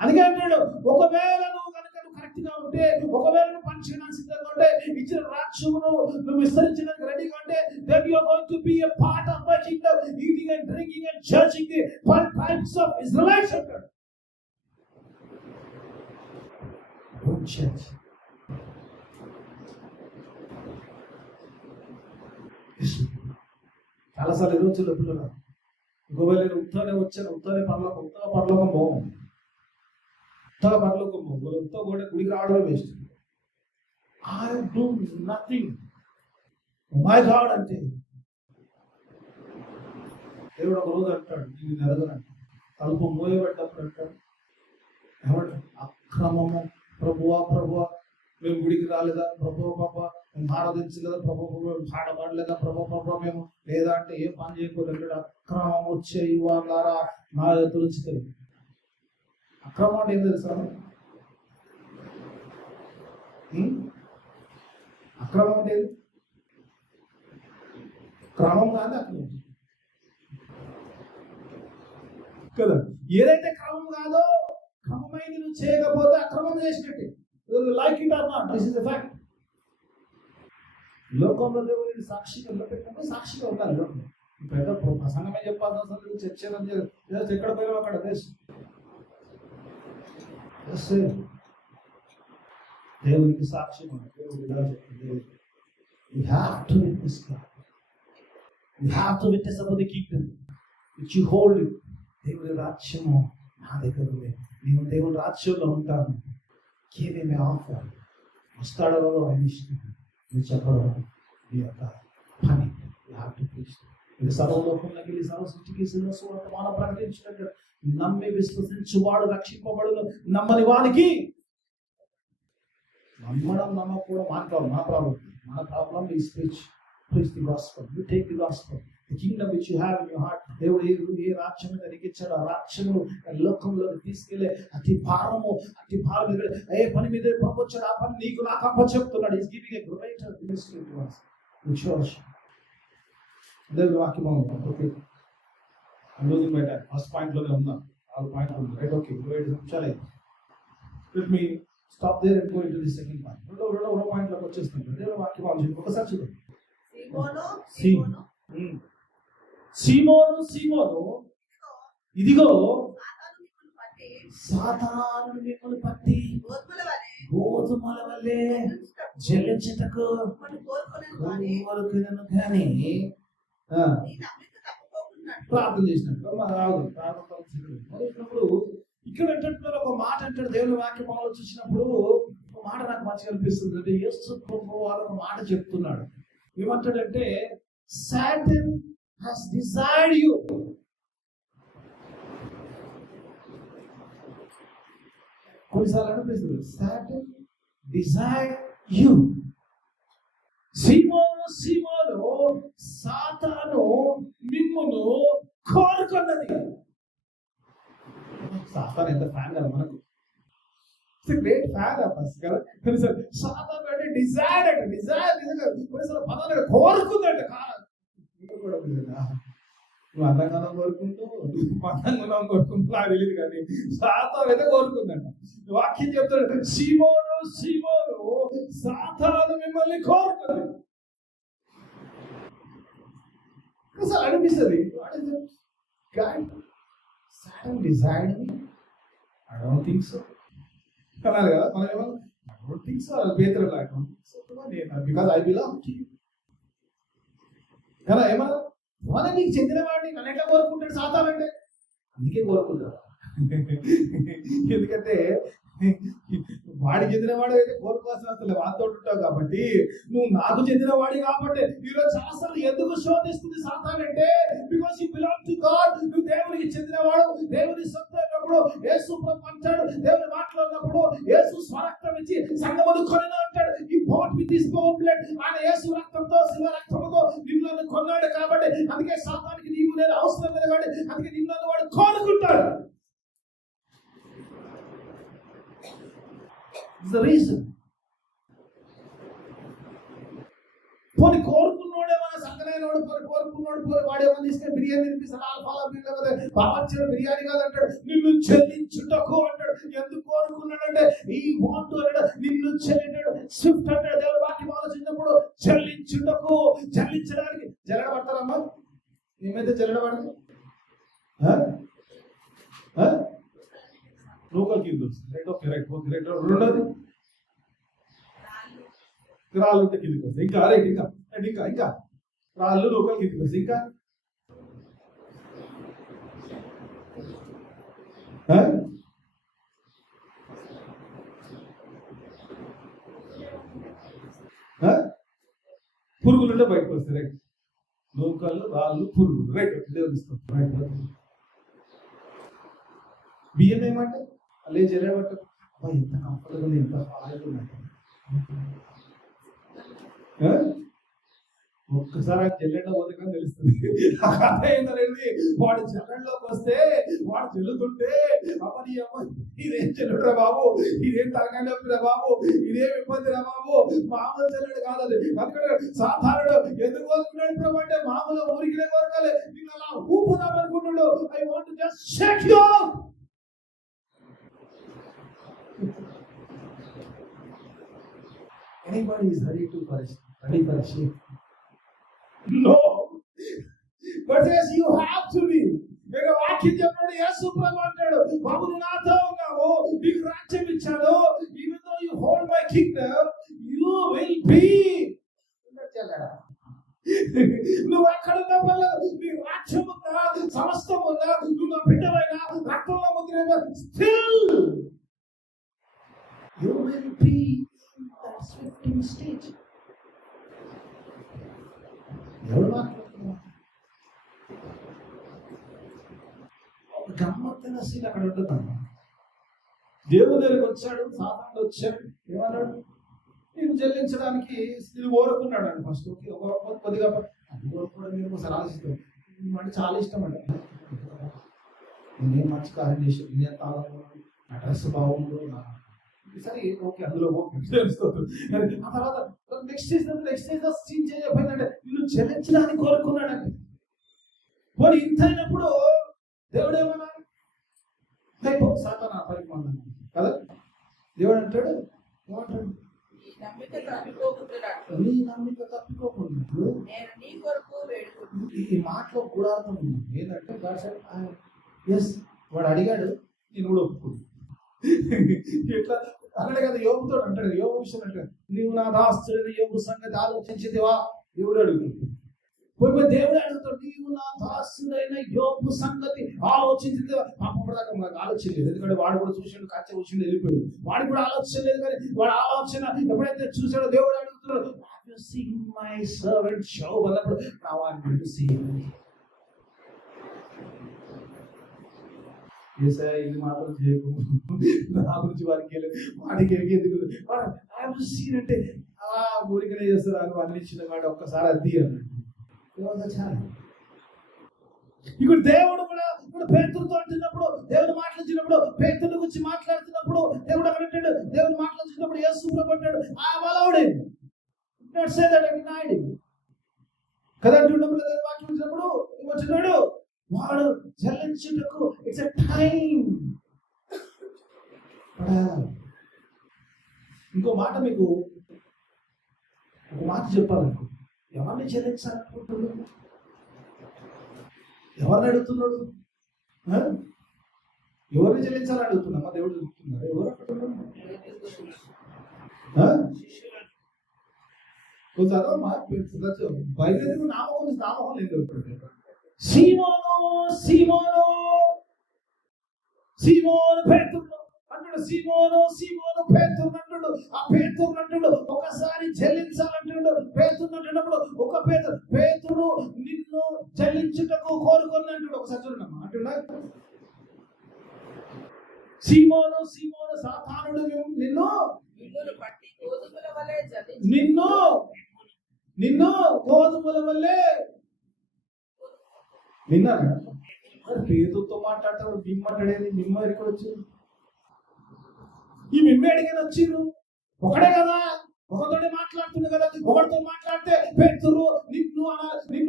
అందుకే అంటాడు, ఒకవేళ నువ్వు కనుక కరెక్ట్ గా ఉంటే, ఒకవేళ నువ్వు పని చేయడానికి సిద్ధంగా ఉంటే, ఇచ్చిన రాజ్యమును నువ్వు విస్తరించడానికి రెడీగా ఉంటే, then you are going to be a part of my kingdom, eating and drinking and judging the 12 tribes of Israelites. Don't judge. చాలాసార్లు ఈ రోజుల్లో పిల్లలు, ఒకవేళ నేను ఉత్తరే వచ్చాను, ఉత్తరే పరలోకం పోవం, ఉత్తర పరలోకం పోవు, ఉత్తర కూడా గుడికి రావడమే waste. I do nothing my God అంటే దేవుడు ఒక రోజు అంటాడు, నేను నెరగనంట, తలుపు మోయబడ్డప్పుడు అంటాడు, ఏమంటాడు, అక్రమము ప్రభువా మేము గుడికి రాలేదా, ప్రభువా మేము ఆరాధించలేదా, ప్రభువా పాట పాడలేదా, ప్రభువా మేము లేదా అంటే ఏ పని చేయకూడదు. అక్రమం వచ్చే యువాలారా నా గురించి తెలియదు. అక్రమం అంటే ఏం తెలుసా? అక్రమం అంటే క్రమం కాదు, అక్రమం కదా. ఏదైతే క్రమం కాదో, క్రమమైంది నువ్వు చేయకపోతే అక్రమం చేసినట్టే. Like it or not, this is the fact. లోకంలో దేవుడు సాక్షిగా పెట్టినప్పుడు సాక్షిగా ఉండాలి. లోకంలో పెద్ద ప్రసంగమే చెప్పాల్సిన అవసరం లేదు, చర్చ ఎక్కడ పోయినా అక్కడ దేవునికి సాక్షి. దేవుడు ఇలా చెప్తుంది, you have to witness God. You have to witness about the kingdom which you hold it. దేవుడి రాజ్యము నా దగ్గర ఉంది, నేను దేవుడి రాజ్యంలో ఉంటాను. కేవీమే ఆఫర్ వస్తాడో ఆయన ఇష్టం, నువ్వు చెప్పడం నీ యొక్క పని. You have to preach. ఇది సర్వలోకంలోకి వెళ్ళి సర్వ సృష్టికి సువార్తమానం ప్రకటించినట్టు నమ్మి విశ్వసించువాడు రక్షింపబడును, నమ్మని వానికి. నమ్మడం నమ్మకపోవడం మన ప్రాబ్లం. మన ప్రాబ్లం ఈ speech. Preach the gospel. You take the gospel. The kingdom which you have in your heart. దేవుడు ఏ రాజ్యం మీద నీకు ఇచ్చాడు, ఆ రాజ్యమును లోకంలో తీసుకెళ్లే అతి భారం ఏ పని మీద పంపొచ్చాడు, ఆ పని నీకు నాకు అప్పచెప్తున్నాడు. Is giving a greater ministry to us, the church. దేవుని వాక్యం okay, losing my time. First point లోనే ఉన్నా, 6 పాయింట్లు ఉంది, రైట్? ఓకే, 7 నిమిషాలు. Let me stop there and go into the second point. రెండో పాయింట్ లోకి వచ్చేస్తుంది. దేవుని వాక్యం ఒకసారి చూడండి. సీమోను ఇదిగో సాతాను మిమ్మల్ని పట్టి గోధుమల వల్లే జలచటకు కోరుకునను కానీ ప్రార్థన చేసినప్పుడు ఇక్కడ ఏంటంటే ఒక మాట అంటాడు. దేవుని వాక్యం ఆలోచించినప్పుడు ఒక మాట నాకు మంచిగా అనిపిస్తుంది. అంటే యేసు ప్రభువు వారు ఒక మాట చెప్తున్నాడు. ఏమంటాడంటే, Satan has desired you. కొన్నిసార్లు అనిపిస్తుంది, Satan desired you. సీమోను సాతాను మిమ్మును కోరుకున్నది. సాతాను ఎంత ఫ్యాన్ కదా మనకు, గ్రేట్ ఫ్యాన్ ఆఫ్ us కదా. సాతాను అంటే డిజైర్ పదాలు కోరుకుందంట. నువ్వు అందంగానం కోరుకుంటూ అందంగానం కోరుకుంటూ నాకు తెలియదు, కానీ సాతాను అయితే కోరుకుందంట. వాక్యం చెప్తాడు, సీమోను సాతాను మిమ్మల్ని కోరుకుంది. అసలు అనిపిస్తుంది, Satan desired me? I don't think so. కనాలి కదా మనం ఏమన్నా, I don't think so. Peter I don't think so. Because I belong to you. కదా ఏమన్నా, మన నీకు చెందిన వాడిని నన్ను ఎట్లా కోరుకుంటాడు సాతాను అంటే? అందుకే కోరుకుంటాడు. ఎందుకంటే వాడికి చెందిన వాడు అయితే కోరుకోవాల్సిన అసలు వాడితో ఉంటావు కాబట్టి, నువ్వు నాకు చెందిన వాడి కాబట్టి ఈరోజు శాస్త్రం ఎందుకు శోధిస్తుంది సాతాను అంటే, because you belong to God. నువ్వు దేవునికి చెందినవాడు, దేవుని సొత్తు అయినప్పుడు యేసు అంటాడు, దేవుని మాట్లాడినప్పుడు యేసు స్వరక్తం ఇచ్చి సంగమును కొనను అంటాడు. He bought with this own blood, ఆయన యేసు రక్తంతో శివ రక్తంతో నిన్ను కొన్నాడు కాబట్టి, అందుకే సాతానికి నీవు నేను అవసరం లేదు కాబట్టి, అందుకే నిన్ను వాడు కోరుకుంటాడు. It's the reason. పోనీ కోరుకున్నోడే మన సంగనైనోడు కోరుకున్నాడు పోయి వాడేమని తీసుకొని బిర్యానీ తినిపిస్తాడు, ఆల్ఫాలా బిర్యానీ బావర్చిన బిర్యానీ కాదంటాడు, నిన్ను చెల్లించుటకు అంటాడు. ఎందుకు కోరుకున్నాడంటే ఈ వాంట్ అన్నాడు, నిన్ను చెల్లింటాడు. స్విఫ్ట్ అంటాడు, దేవుడు వాక్యం ఆలోచించినప్పుడు చెల్లించుటకు, చెల్లించడానికి. జల్లడబడతారమ్మా? ఏమైతే జల్లడబడదు లోకల్ కింద రెండోది రాళ్ళు ఉంటే కిందికి వస్తాయి. ఇంకా రైట్ ఇంకా ఇంకా ఇంకా రాళ్ళు లోకల్ కిందికి వస్తాయి. ఇంకా పురుగులు ఉంటే బయటకు వస్తాయి. రైట్, లోకల్ రాళ్ళు పురుగులు. రైట్, దేవుడు ఇస్తాం. రైట్, బియ్యం ఏమంటే అల్లే జరేమంట ఎంత కంఫర్టబుల్ ఎంత హాయిగా ఉన్నట్టు. ఒక్కసారి ఆ జల్లెండ పోతే తెలుస్తుంది ఏంటనేది. వాడు జల్లెండలోకి వస్తే వాడు చెల్లుతుంటే అమ్మని అమ్మ ఇదేం చెల్లుడురా బాబు, ఇదేం తలకాయ నొప్పిరా బాబు, ఇదేం ఇబ్బందిరా బాబు, మామూలు చెల్లెడు కాదు అది. అందుకని సాధారణుడు ఎందుకు కోరుకున్నాడు ప్రభు అంటే మామూలు ఊరికినే కోరకాలి, నేను అలా ఊపుదాం అనుకుంటున్నాడు. I want just shake you. Anybody is ready for a shake? No. But yes, you have to be. మీరు వాక్యం చెప్పండి. యేసు ప్రభు అంటాడు, బాబు నువ్వు నాతో ఉన్నావు, నీకు రాజ్యం ఇచ్చాడు. Even though you hold my kingdom, you will be. నువ్వు ఎక్కడ ఉన్నా నీ రాజ్యం ఉందా, సమస్తం ఉందా, నువ్వు నా బిడ్డవైనా రక్తంలో ముద్రైనా, still you will be that swifting stage. ఎవరు మాట్లాడుతున్నారు? ఒక గమ్మత్తైన సీన్ అక్కడ ఉంటుందన్న. దేవుని దగ్గరికి వచ్చాడు, సాతానుడు వచ్చాడు, ఏమన్నాడు? నేను చెల్లించడానికి ఇది కోరుకున్నాడు అండి. ఫస్ట్ కొద్దిగా అది కోరుకోవడం మీరు ఒకసారి ఆలోచిస్తాం. అంటే చాలా ఇష్టం అండి. నేనేం మంచి కార్యం చేసి నేను తాగను, నా డ్రెస్ బాగుండు, సరే ఓకే అందులో ఆ తర్వాత నెక్స్ట్ సీన్ చేయకపోయిందంటే నిన్ను చెల్లించడానికి కోరుకున్నాడండి. పోనీ ఇంత అయినప్పుడు దేవుడు ఏమన్నాడు? అయిపో సాతానా పరిమాణం కదా. దేవుడు అంటాడు, ఏమంటాడు? నీ నమ్మిక తప్పిపోకున్నప్పుడు ఈ మాటలో కూడా అర్థం ఉంది. ఏంటంటే ఎస్ వాడు అడిగాడు, నేను కూడా ఒప్పుకున్నాను. ఎట్లా అక్కడే కదా యోగుతో అంటాడు, యోగు విషయం అంటాడు, నీవు నా దాస్తుడని యోగు సంగతి ఆలోచించితివా? దేవుడు అడుగుతుంది. పోయి దేవుడు అడుగుతాడు, నీవు నా దాస్తుడైన యోగు సంగతి ఆలోచించితివా? పాపదాకా మనకు ఆలోచన లేదు, ఎందుకంటే వాడు కూడా చూసాడు, కచ్చ కూర్చుని వెళ్ళిపోయాడు. వాడు కూడా ఆలోచన లేదు, కానీ వాడు ఆలోచన ఎప్పుడైతే చూసాడో దేవుడు అడుగుతున్నాడు, మై సర్వెంట్ షోబ్ అన్నప్పుడు నా వాడిని ఇది మాత్రం చేయకు, నా గురించి వాడికి ఎరిగేందుకు సీన్ అంటే ఊరికనే చేస్తారు. అని అందించిన వాడు ఒక్కసారి అద్ది అన్నట్టు చాలా. ఇప్పుడు దేవుడు కూడా ఇప్పుడు పేతురుతో అంటున్నప్పుడు, దేవుడు మాట్లాడుతున్నప్పుడు, పేతురు గురించి మాట్లాడుతున్నప్పుడు దేవుడు అక్కడంటాడు, దేవుడు మాట్లాడుతున్నప్పుడు యేసు ప్రభు అంటాడు, ఆ బలవుడే కదా అంటున్నప్పుడు వాక్యం వచ్చినప్పుడు వచ్చినాడు వాడు చెల్లించుటకు. It's a time. ఇంకో మాట మీకు ఒక మాట చెప్పాలనుకో, ఎవరిని చెల్లించాలనుకుంటున్నాడు? ఎవరిని అడుగుతున్నాడు? ఎవరిని చెల్లించాలని అడుగుతున్నామా? దేవుడు చెప్తున్నారు. ఎవరు అడుగుతున్నారు? కొంచెం అదమ్మా బయలుదేరి నామకం లేదు. సీమోను సీమోను సీమోను పేతురు అంటాడు, సీమోను సీమోను పేతురు అంటాడు. ఆ పేతురు అంటాడు ఒకసారి చెల్లించాలంటాడు. పేతురు అంటున్నప్పుడు ఒక పేతురు నిన్ను చెల్లించుటకు కోరుకొని అంటాడు. ఒకసారి చూడమ్మా అంటున్నా, సీమోను సీమోను సాతానుడు నిన్ను గోధుమల వల్లే విన్నారా? పేతుతో మాట్లాడతాడు, మిమ్మ మాట్లాడేది. మిమ్మ ఎక్కడ వచ్చింది? ఈ మిమ్మ ఎడికైనా వచ్చిండ్రు ఒకడే కదా. ఒకరితోనే మాట్లాడుతుంది కదా, ఒకరితో మాట్లాడితే పేతురు నిన్ను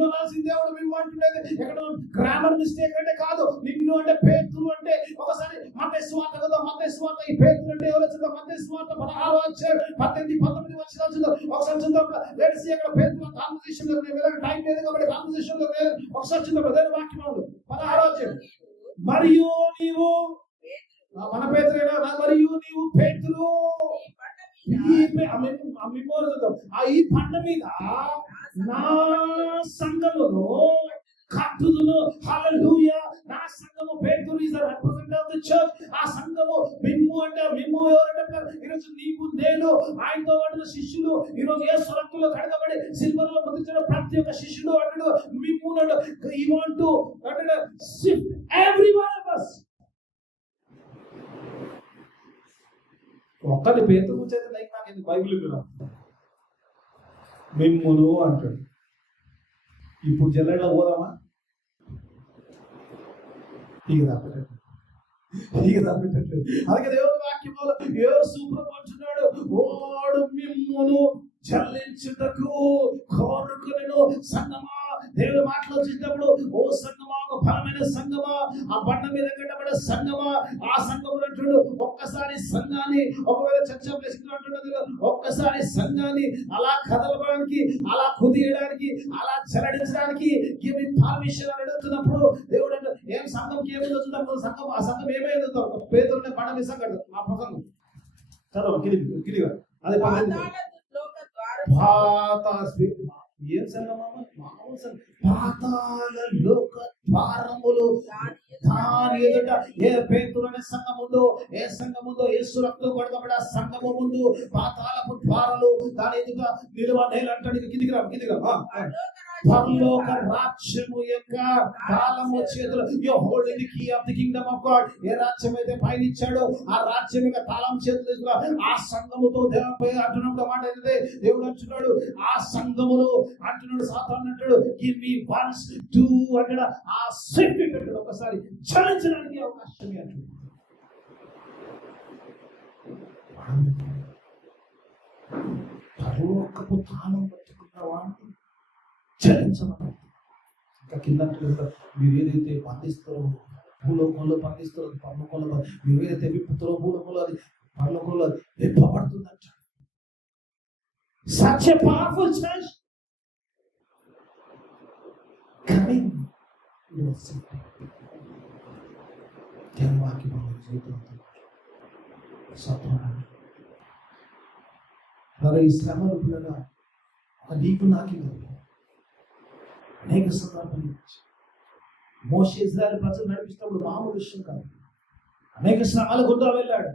అనాల్సిన దేవుడు మేము అంటున్నది ఎక్కడ గ్రామర్ మిస్టేక్ అంటే కాదు. నిన్ను అంటే పేతురు అంటే ఒకసారి మత్తయి సువార్త కదా, మత్తయి సువార్త ఈ పేతురు అంటే ఎవరు వచ్చిందో మత్తయి సువార్త 16వ అధ్యాయం 18-19 వచనాలు చూద్దాం. ఒకసారి చూద్దాం. లెట్స్ సీ అక్కడ పేతురు కాన్వర్సేషన్ లో టైం లేదు కాబట్టి కాన్వర్సేషన్ లో ఒకసారి చూద్దాం. అదే వాక్యం 16వ అధ్యాయం. మరియు నీవు మన పేతురేనా, మరియు నీవు పేతురు ఈ పండ మీద నా సంఘమును కట్టుదును. హల్లెలూయా. నా సంఘము పేతురు is the representative of the church. ఆ సంఘము మిమ్ము అంటే మిమ్ము ఎవరంటే ఈరోజు నీవు నేను ఆయనతో వాడిన శిష్యులు ఈరోజు యేసు రక్తంలో కడగబడి సిల్వర్లో పొందించిన ప్రతి ఒక్క శిష్యుడు అంటాడు మిమ్ము యు వాంట్ టు అంటే shift every one of us. ఒక్కటి పేతురు చేత లైక్ నాకు ఇది బైబిల్ విరా మిమ్మును అంటాడు. ఇప్పుడు జల్లెడలో పోదామా? ఇక తప్పెట్టు. అలాగే దేవుని వాక్యంలో యేసు ప్రభువు అంటున్నాడు, వాడు మిమ్మును చెల్లించుటకు కోరుకునెను. సంగమా, దేవుని మాటలు వచ్చినప్పుడు ఓ సంగమా, ఒక బలమైన సంగమా, ఆ బండ మీద కట్టబడే సంగమా, ఆ సంఘములు అంటున్నాడు ఒక్కసారి సంఘాన్ని ఒకవేళ చర్చ అంటున్నది ఒక్కసారి సంఘాన్ని అలా కదలడానికి, అలా కుదియడానికి, అలా చెలడించడానికి ఏమి పర్మిషన్ అని అడుగుతున్నప్పుడు దేవుడు అంటే ఏం సంఘంకి ఏమి వచ్చినప్పుడు సంఘం ఆ సంఘం ఏమైంది పేతురునే బండ మీద సంఘం ఆ ప్రసంగం చదవ గిరిగా అది ఏం సంఘమా? మామూలు సంఘం. పాతాళ లోక ద్వారములు దాని ఎదుట ఏ పేతురు అనే సంఘం ఉందో, ఏ సంఘం ఉందో యేసు రక్తం కొడకబడి ఆ సంఘము ముందు పాతాళపు ద్వారాలు దాని ఎదుట నిలువ నేలంటాడు. గిదిగా పరలోక రాజ్యము యొక్క తాళము చేతులు you holding the key of the kingdom of God. ఏ రాజ్యం అయితే పైన ఇచ్చాడో ఆ రాజ్యం యొక్క తాళం చేతులు ఆ సంఘముతో దేవునిపై అంటున్నప్పుడు మాట ఏంటంటే దేవుడు అంటున్నాడు ఆ సంఘములు అంటున్నాడు సాతాను అంటాడు గివ్ మీ వన్స్ టు అంటాడు ఆ శక్తి పెట్టాడు ఒకసారి చలించడానికి అవకాశం అంటాడు. పరలోకపు తాళం పట్టుకున్నావా చలించమని ఇంకా కింద మీరు ఏదైతే బంధిస్తారో భూలోకంలో బంధిస్తారో పరలోకంలో, మీరు ఏదైతే విప్పుతారో భూలోకంలో అది పరలోకంలో అది విప్పబడుతుందంట. Such a powerful church coming to us. వాక్యం జీవితంతో సత్వనాడు అలాగే ఈ శ్రమలు పిల్లగా నీకు నాకి అనేక సందర్భాలు మోషే ఇశ్రాయేలు ప్రజలు నడిపిస్తున్నప్పుడు మామూలు విషయం కాదు. అనేక శ్రమల గుండా వెళ్ళాడు,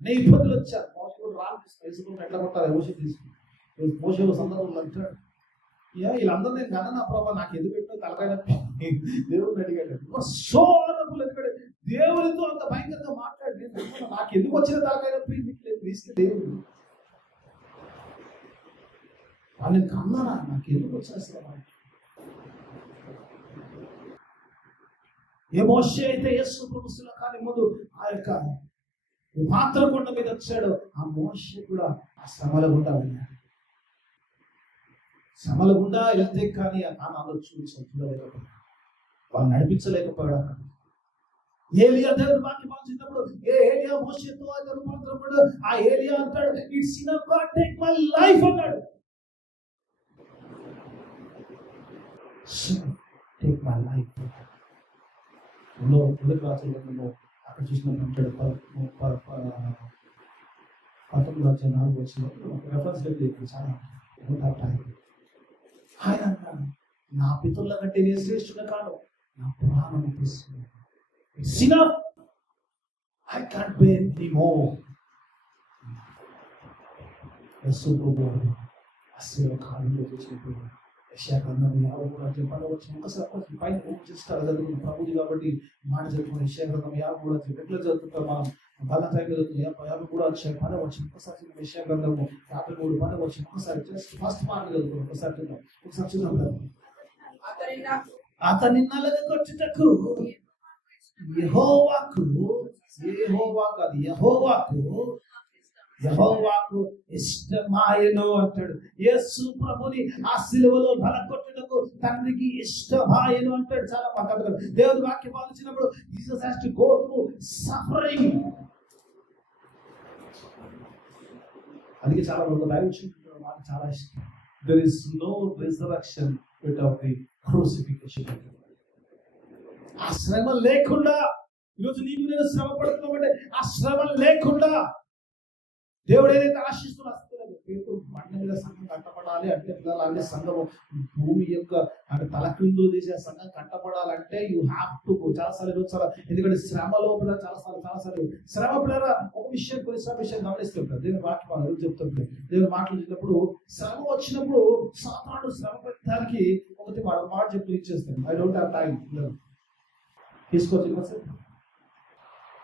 అనేక ఇబ్బందులు వచ్చారు. మోషే కూడా రాళ్ళు తీసుకుని ఎట్లా కొట్టాలి మోషే తీసుకుని మోషే సందర్భంలో అంటాడు వీళ్ళందరూ నేను కన్నా నా ప్రభావ నాకు ఎందుకు పెట్టిన తలకాయ దేవుడిని అడిగాడు. సోరపులు ఎక్కడ దేవుడితో అంత భయంకరంగా మాట్లాడి నాకు ఎందుకు వచ్చిన తలకాయ నొప్పి దేవుడు వాళ్ళని కన్నారా నాకు ఎందుకు వచ్చేస్తా. ఏ మోషే అయితే యేసు ప్రభువుల కాని ముందు ఆ యొక్క పాత్ర కొండ మీద వచ్చాడు, ఆ మోషే కూడా ఆ శ్రమల గుండా వెళ్ళాడు. శ్రమల గుండా వెళ్తే కానీ ఆ నామాలు చూడలేకపోయాడు, వాళ్ళు నడిపించలేకపోయాడు. ఏలియా దేవుడు వాక్యం పంచినప్పుడు ఏలియా మోషేతో రూపాంతరపడు. ఆ ఏలియా అంటాడు it's enough God take my life అన్నాడు. టేక్ మై లైఫ్ మొదటి రాత్రులలో అక్కడ చూసినప్పుడు 19:4 వచ్చిన రెఫరెన్స్ చాలా ఆయన అన్నాడు నా పితరుల కంటే నేను శ్రేష్ఠుడు కాదు, నా ప్రాణం తీసుకున్నాను. It's enough. I can't bear anymore. యేసు ప్రభువు అసలు కాలంలో వచ్చినప్పుడు యెషయాగ్రంథం 53 వచ్చిన ఒకసారి పైన చేస్తారు చదువుకున్న ప్రభుది కాబట్టి మాట చదువుకున్న యెషయాగ్రంథం 53 ఎట్లా చదువుతాం మనం బాగా టైంలో చదువుతాం 53 వచ్చిన ఒకసారి యెషయాగ్రంథం 53 వచ్చిన ఒకసారి జస్ట్ ఫస్ట్ మాట చదువుకున్నాం ఒకసారి చూద్దాం. అతని నలగ కొట్టుటకు యెహోవాకు యెహోవాకు ఇష్టమాయను అంటాడు. యేసు ప్రభుని ఆ సిలువలో నలగొట్టుటకు తండ్రికి ఇష్టమాయను అంటాడు. చాలా మాట్లాడతాడు. దేవుని వాక్యం ఆలోచించినప్పుడు Jesus has to go through suffering. అందుకే చాలా మంది దైవజనులు నాకు చాలా ఇష్టం. There is no resurrection without the crucifixion. ఆ శ్రమ లేకుండా ఈరోజు నీకు నేను శ్రమ పడుతున్నామంటే ఆ శ్రమ లేకుండా దేవుడు ఏదైతే ఆశిస్తున్నా మండ మీద సంఘం కట్టబడాలి అంటే పిల్లలు సంఘం భూమి యొక్క అంటే తలక్రిందులు చేసే సంఘం కట్టబడాలంటే యూ హ్యావ్ టు చాలాసార్లు ఈరోజు ఎందుకంటే శ్రమ లోపల చాలాసార్లు శ్రమ పిల్లల ఒక విషయం కొన్నిసార్లు విషయం గమనిస్తుంటారు. దేవుని వాక్యం చెప్తుంటారు. దేవుని మాటలు చెప్పినప్పుడు శ్రమ వచ్చినప్పుడు సాతానుడు శ్రమ పెట్టడానికి ఒకటి మాట చెప్పి ఇచ్చేస్తాను. ఐ డోంట్ హ్యావ్ టైం తీసుకోవచ్చు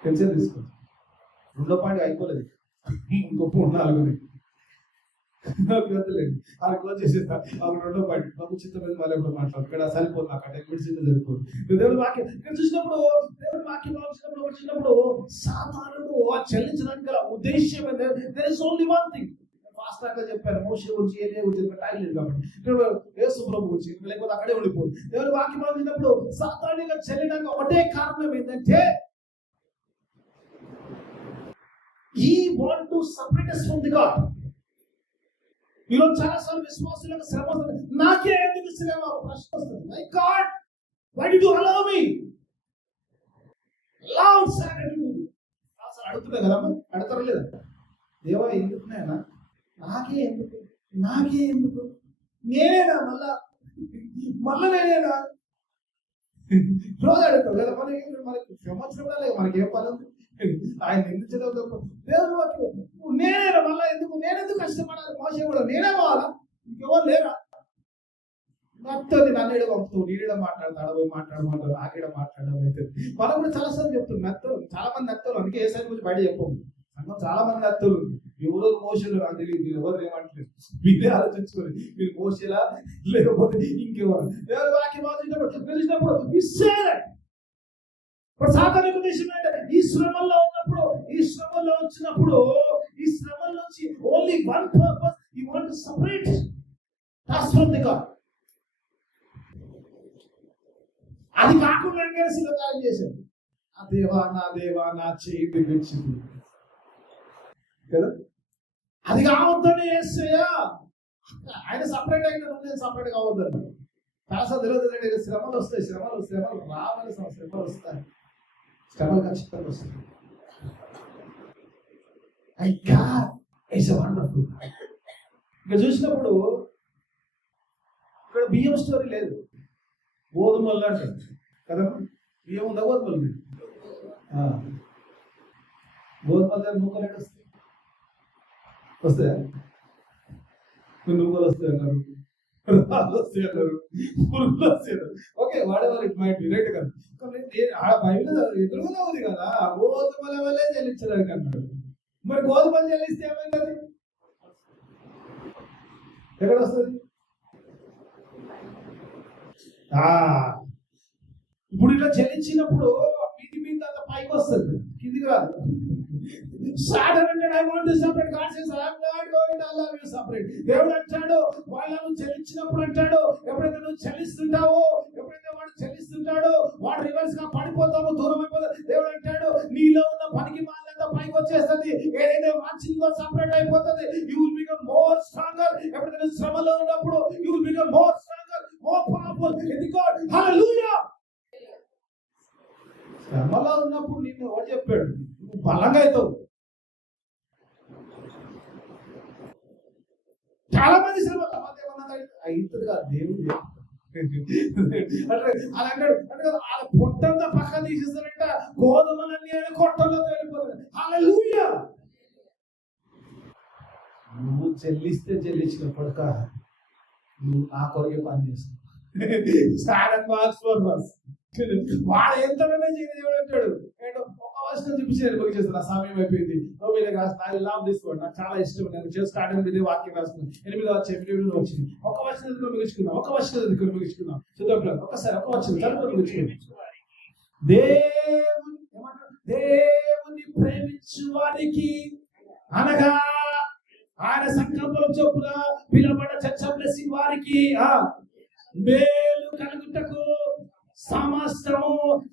టెన్షన్ తీసుకోవచ్చు. 2వ పాయింట్ అయిపోలేదు, గొప్ప ఉండాలి అది క్లోజ్ చేసేస్తా. 2వ పాయింట్ ప్రభు చిత్తం మీద మళ్ళీ ఎప్పుడు మాట్లాడు ఇక్కడ సరిపోదు. నాకు అంటే సరిపోదు. దేవుడి వాక్యం ఇక్కడ చూసినప్పుడు దేవుడి వాక్యం వచ్చినప్పుడు సాధారణుడు చెల్లించడానికి గల ఉద్దేశం there is only one thing. Fast గా చెప్పారు మోషే గురించి ఏదే గురించి టైం లేదు కాబట్టి యేసు ప్రభు గురించి లేకపోతే అక్కడే ఉండిపోదు. దేవుడి వాక్యం వచ్చినప్పుడు సాధారణంగా చెల్లించడానికి ఒకటే కారణం ఏంటంటే he want to separate us from the God. ఈరోజు చాలాసార్లు విశ్వాసులకు శ్రమ వస్తుంది. నాకే ఎందుకు శ్రమ ప్రశ్న వస్తుంది. My God why did you allow me love సాగడు అసలు అడుగుతున్నా కదా అడతారా లేదా దేవా ఎందుకు నాయనా నాకే ఎందుకు నేనేనా మళ్ళా నేనేనా రోజు అడుగుతాం కదా మనకి సంవత్సరం లేక మనకి ఏం పని ఉంది ఆయన నిందించడం దేవుడు వాక్యం నేనేనా మళ్ళా నేనెందుకు కష్టపడాలి మోసే కూడా నేనే పోవాలా ఇంకెవరు లేరా నత్తోని నన్ను పంపుతావు నీడ మాట్లాడతాడు పోయి మాట్లాడమంటారు ఆగిడ మాట్లాడడం అయితే మనం కూడా చాలాసార్లు చెప్తున్నాం నత్తలు చాలా మంది నత్తలు అందుకే ఏ సైడ్ గురించి బయట చెప్పము సంఘం చాలా మంది నత్తలు ఎవరో మోసలు నాకు తెలియదు ఎవరు ఏమంటలేదు మీరే ఆలోచించుకోండి మీరు మోసేలా లేకపోతే ఇంకెవరు ఎవరు వాక్యం ఆలోచించినప్పుడు సాధారణ ఉద్దేశం ఏంటంటే ఈ శ్రమల్లో వచ్చినప్పుడు ఈ శ్రమల నుంచి only one purpose you want to separate us from the God. అది కాకుండా శిలకారం చేశాడు. నా దేవా నా చేయి బిగించింది కదా అది కావద్దని యేసయ్యా ఆయన సపరేట్ అయిన నేను సపరేట్ కావద్దని కాసా తెలియదు. శ్రమలు వస్తాయి శ్రమలు రావాల్సిన శ్రమలు వస్తాయి శ్రమలు ఖచ్చితంగా వస్తాయి. ఇక్కడ చూసినప్పుడు ఇక్కడ బియ్యం స్టోరీ లేదు, గోధుమలు అంటాడు కదా. బియ్యం ఉందా గోధుమలు లేదు. గోధుమల దగ్గర నూకలు ఎక్కడ వస్తాయా? నూకలు వస్తాయి అన్నారు, వస్తాయి అన్నారు, పురుగులు వస్తాయి అన్నారు. ఓకే వాడేవారు ఇట్ మైట్ బి రైట్ కదా. బైబిల్ ఎదురుగా ఉంది కదా గోధుమల వల్లే చెల్లించడానికి అన్నాడు. మరి గోధుమలు చెల్లిస్తే ఏమైంది? ఎక్కడ వస్తుంది? ఇప్పుడు ఇట్లా చెల్లించినప్పుడు మీది మీద అంత పైకి వస్తుంది, కిందికి రాదు. దేవుడు అంటాడు వాళ్ళను చెల్లించినప్పుడు అంటాడు ఎప్పుడైతే నువ్వు చెల్లిస్తుంటావో ఎప్పుడైతే వాడు చెల్లిస్తుంటాడో వాడు రివర్స్ గా పడిపోతావో దూరం అయిపోతావు. దేవుడు అంటాడు నీలో ఉన్న పనికి మాలంతా పైకి వచ్చేస్తుంది, ఏదైతే వాంఛిందో సపరేట్ అయిపోతుంది. You will become more stronger. ఎప్పుడైతే నువ్వు శ్రమలో ఉన్నప్పుడు you will become more stronger, more powerful in God. Hallelujah. శ్రమలో ఉన్నప్పుడు నిన్ను ఎవరు చెప్పాడు నువ్వు బలంగా అవుతావు. చాలా మంది శ్రమ అవుతుందిగా దేవుడు అలా అంటాడు. అంటే వాళ్ళ పొట్టంతా పక్కన తీసేస్తారంట, గోధుమలన్నీ ఆయన కొట్టంలో వెళ్ళిపోతాడు. హల్లెలూయా. నువ్వు చెల్లించిన కొడుక నువ్వు నా కొరకే పని చేస్తావు. వాడు ఎంతమంది దేవుడు అంటాడు ఒక వర్షం చూపించాడు నా సమయం అయిపోయింది. తీసుకోండి నాకు చాలా ఇష్టం. నేను స్టార్టింగ్ మీద వాక్యం రాసుకున్నాను. 8వ అధ్యాయం వచ్చింది. ఒక వర్షం ముగించుకున్నాం, ఒక వర్షం ముగించుకున్నాం. చూద్దాం ఒకసారి ఒక వర్షం చదువుకొని ముగించుకున్నాం. దేవుని ప్రేమించు వారికి అనగా ఆయన సంకల్పం చొప్పున పిలబడ చచ్చబ్లెసి వారికి మేలు కలుగుటకు సమస్తము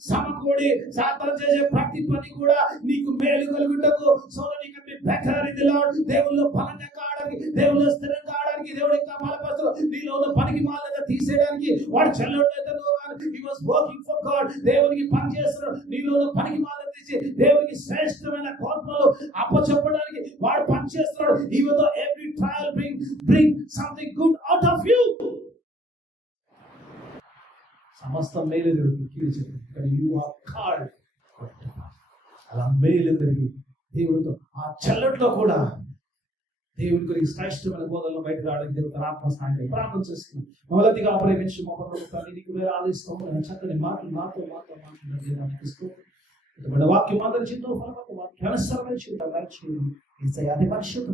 సమకూడి సాతాను చేసే ప్రతి పని కూడా నీకు మేలు కలుగుటకు so that you can be better in the Lord. దేవుల్లో బలంగా కావడానికి, దేవుల్లో స్థిరంగా కావడానికి, దేవుడి యొక్క బలపరుస్తూ నీలో ఉన్న పనికి మాలగా తీసేయడానికి వాడు చల్లడైతే he was working for God. దేవునికి పని చేస్తున్నాడు. నీలో ఉన్న పనికి మాలగా తీసి దేవునికి శ్రేష్టమైన ఆత్మలు అప్పచెప్పడానికి వాడు పని చేస్తున్నాడు. even though every trial bring something good out of you. సమస్త మేలు జరుగుతుంది కీడు చెప్పి యు ఆర్ కాల్డ్. అలా మేలు కలిగి దేవుడితో ఆ చల్లట్లో కూడా దేవుడి గురించి శ్రేష్టమైన బోధనలో బయట రావడానికి దేవుడు ఆత్మ సహాయం ప్రార్థన చేస్తున్నాం. మొదటిగా ప్రేమించి మా ప్రభుత్వాన్ని నీకు వేరే ఆలోచిస్తాము. చక్కని మాటలు నాతో మాట్లాడుతున్నాను. వాక్యం ఆదరించిందో వాక్యానుసరమైన జీవితం అతి పరిశుద్ధ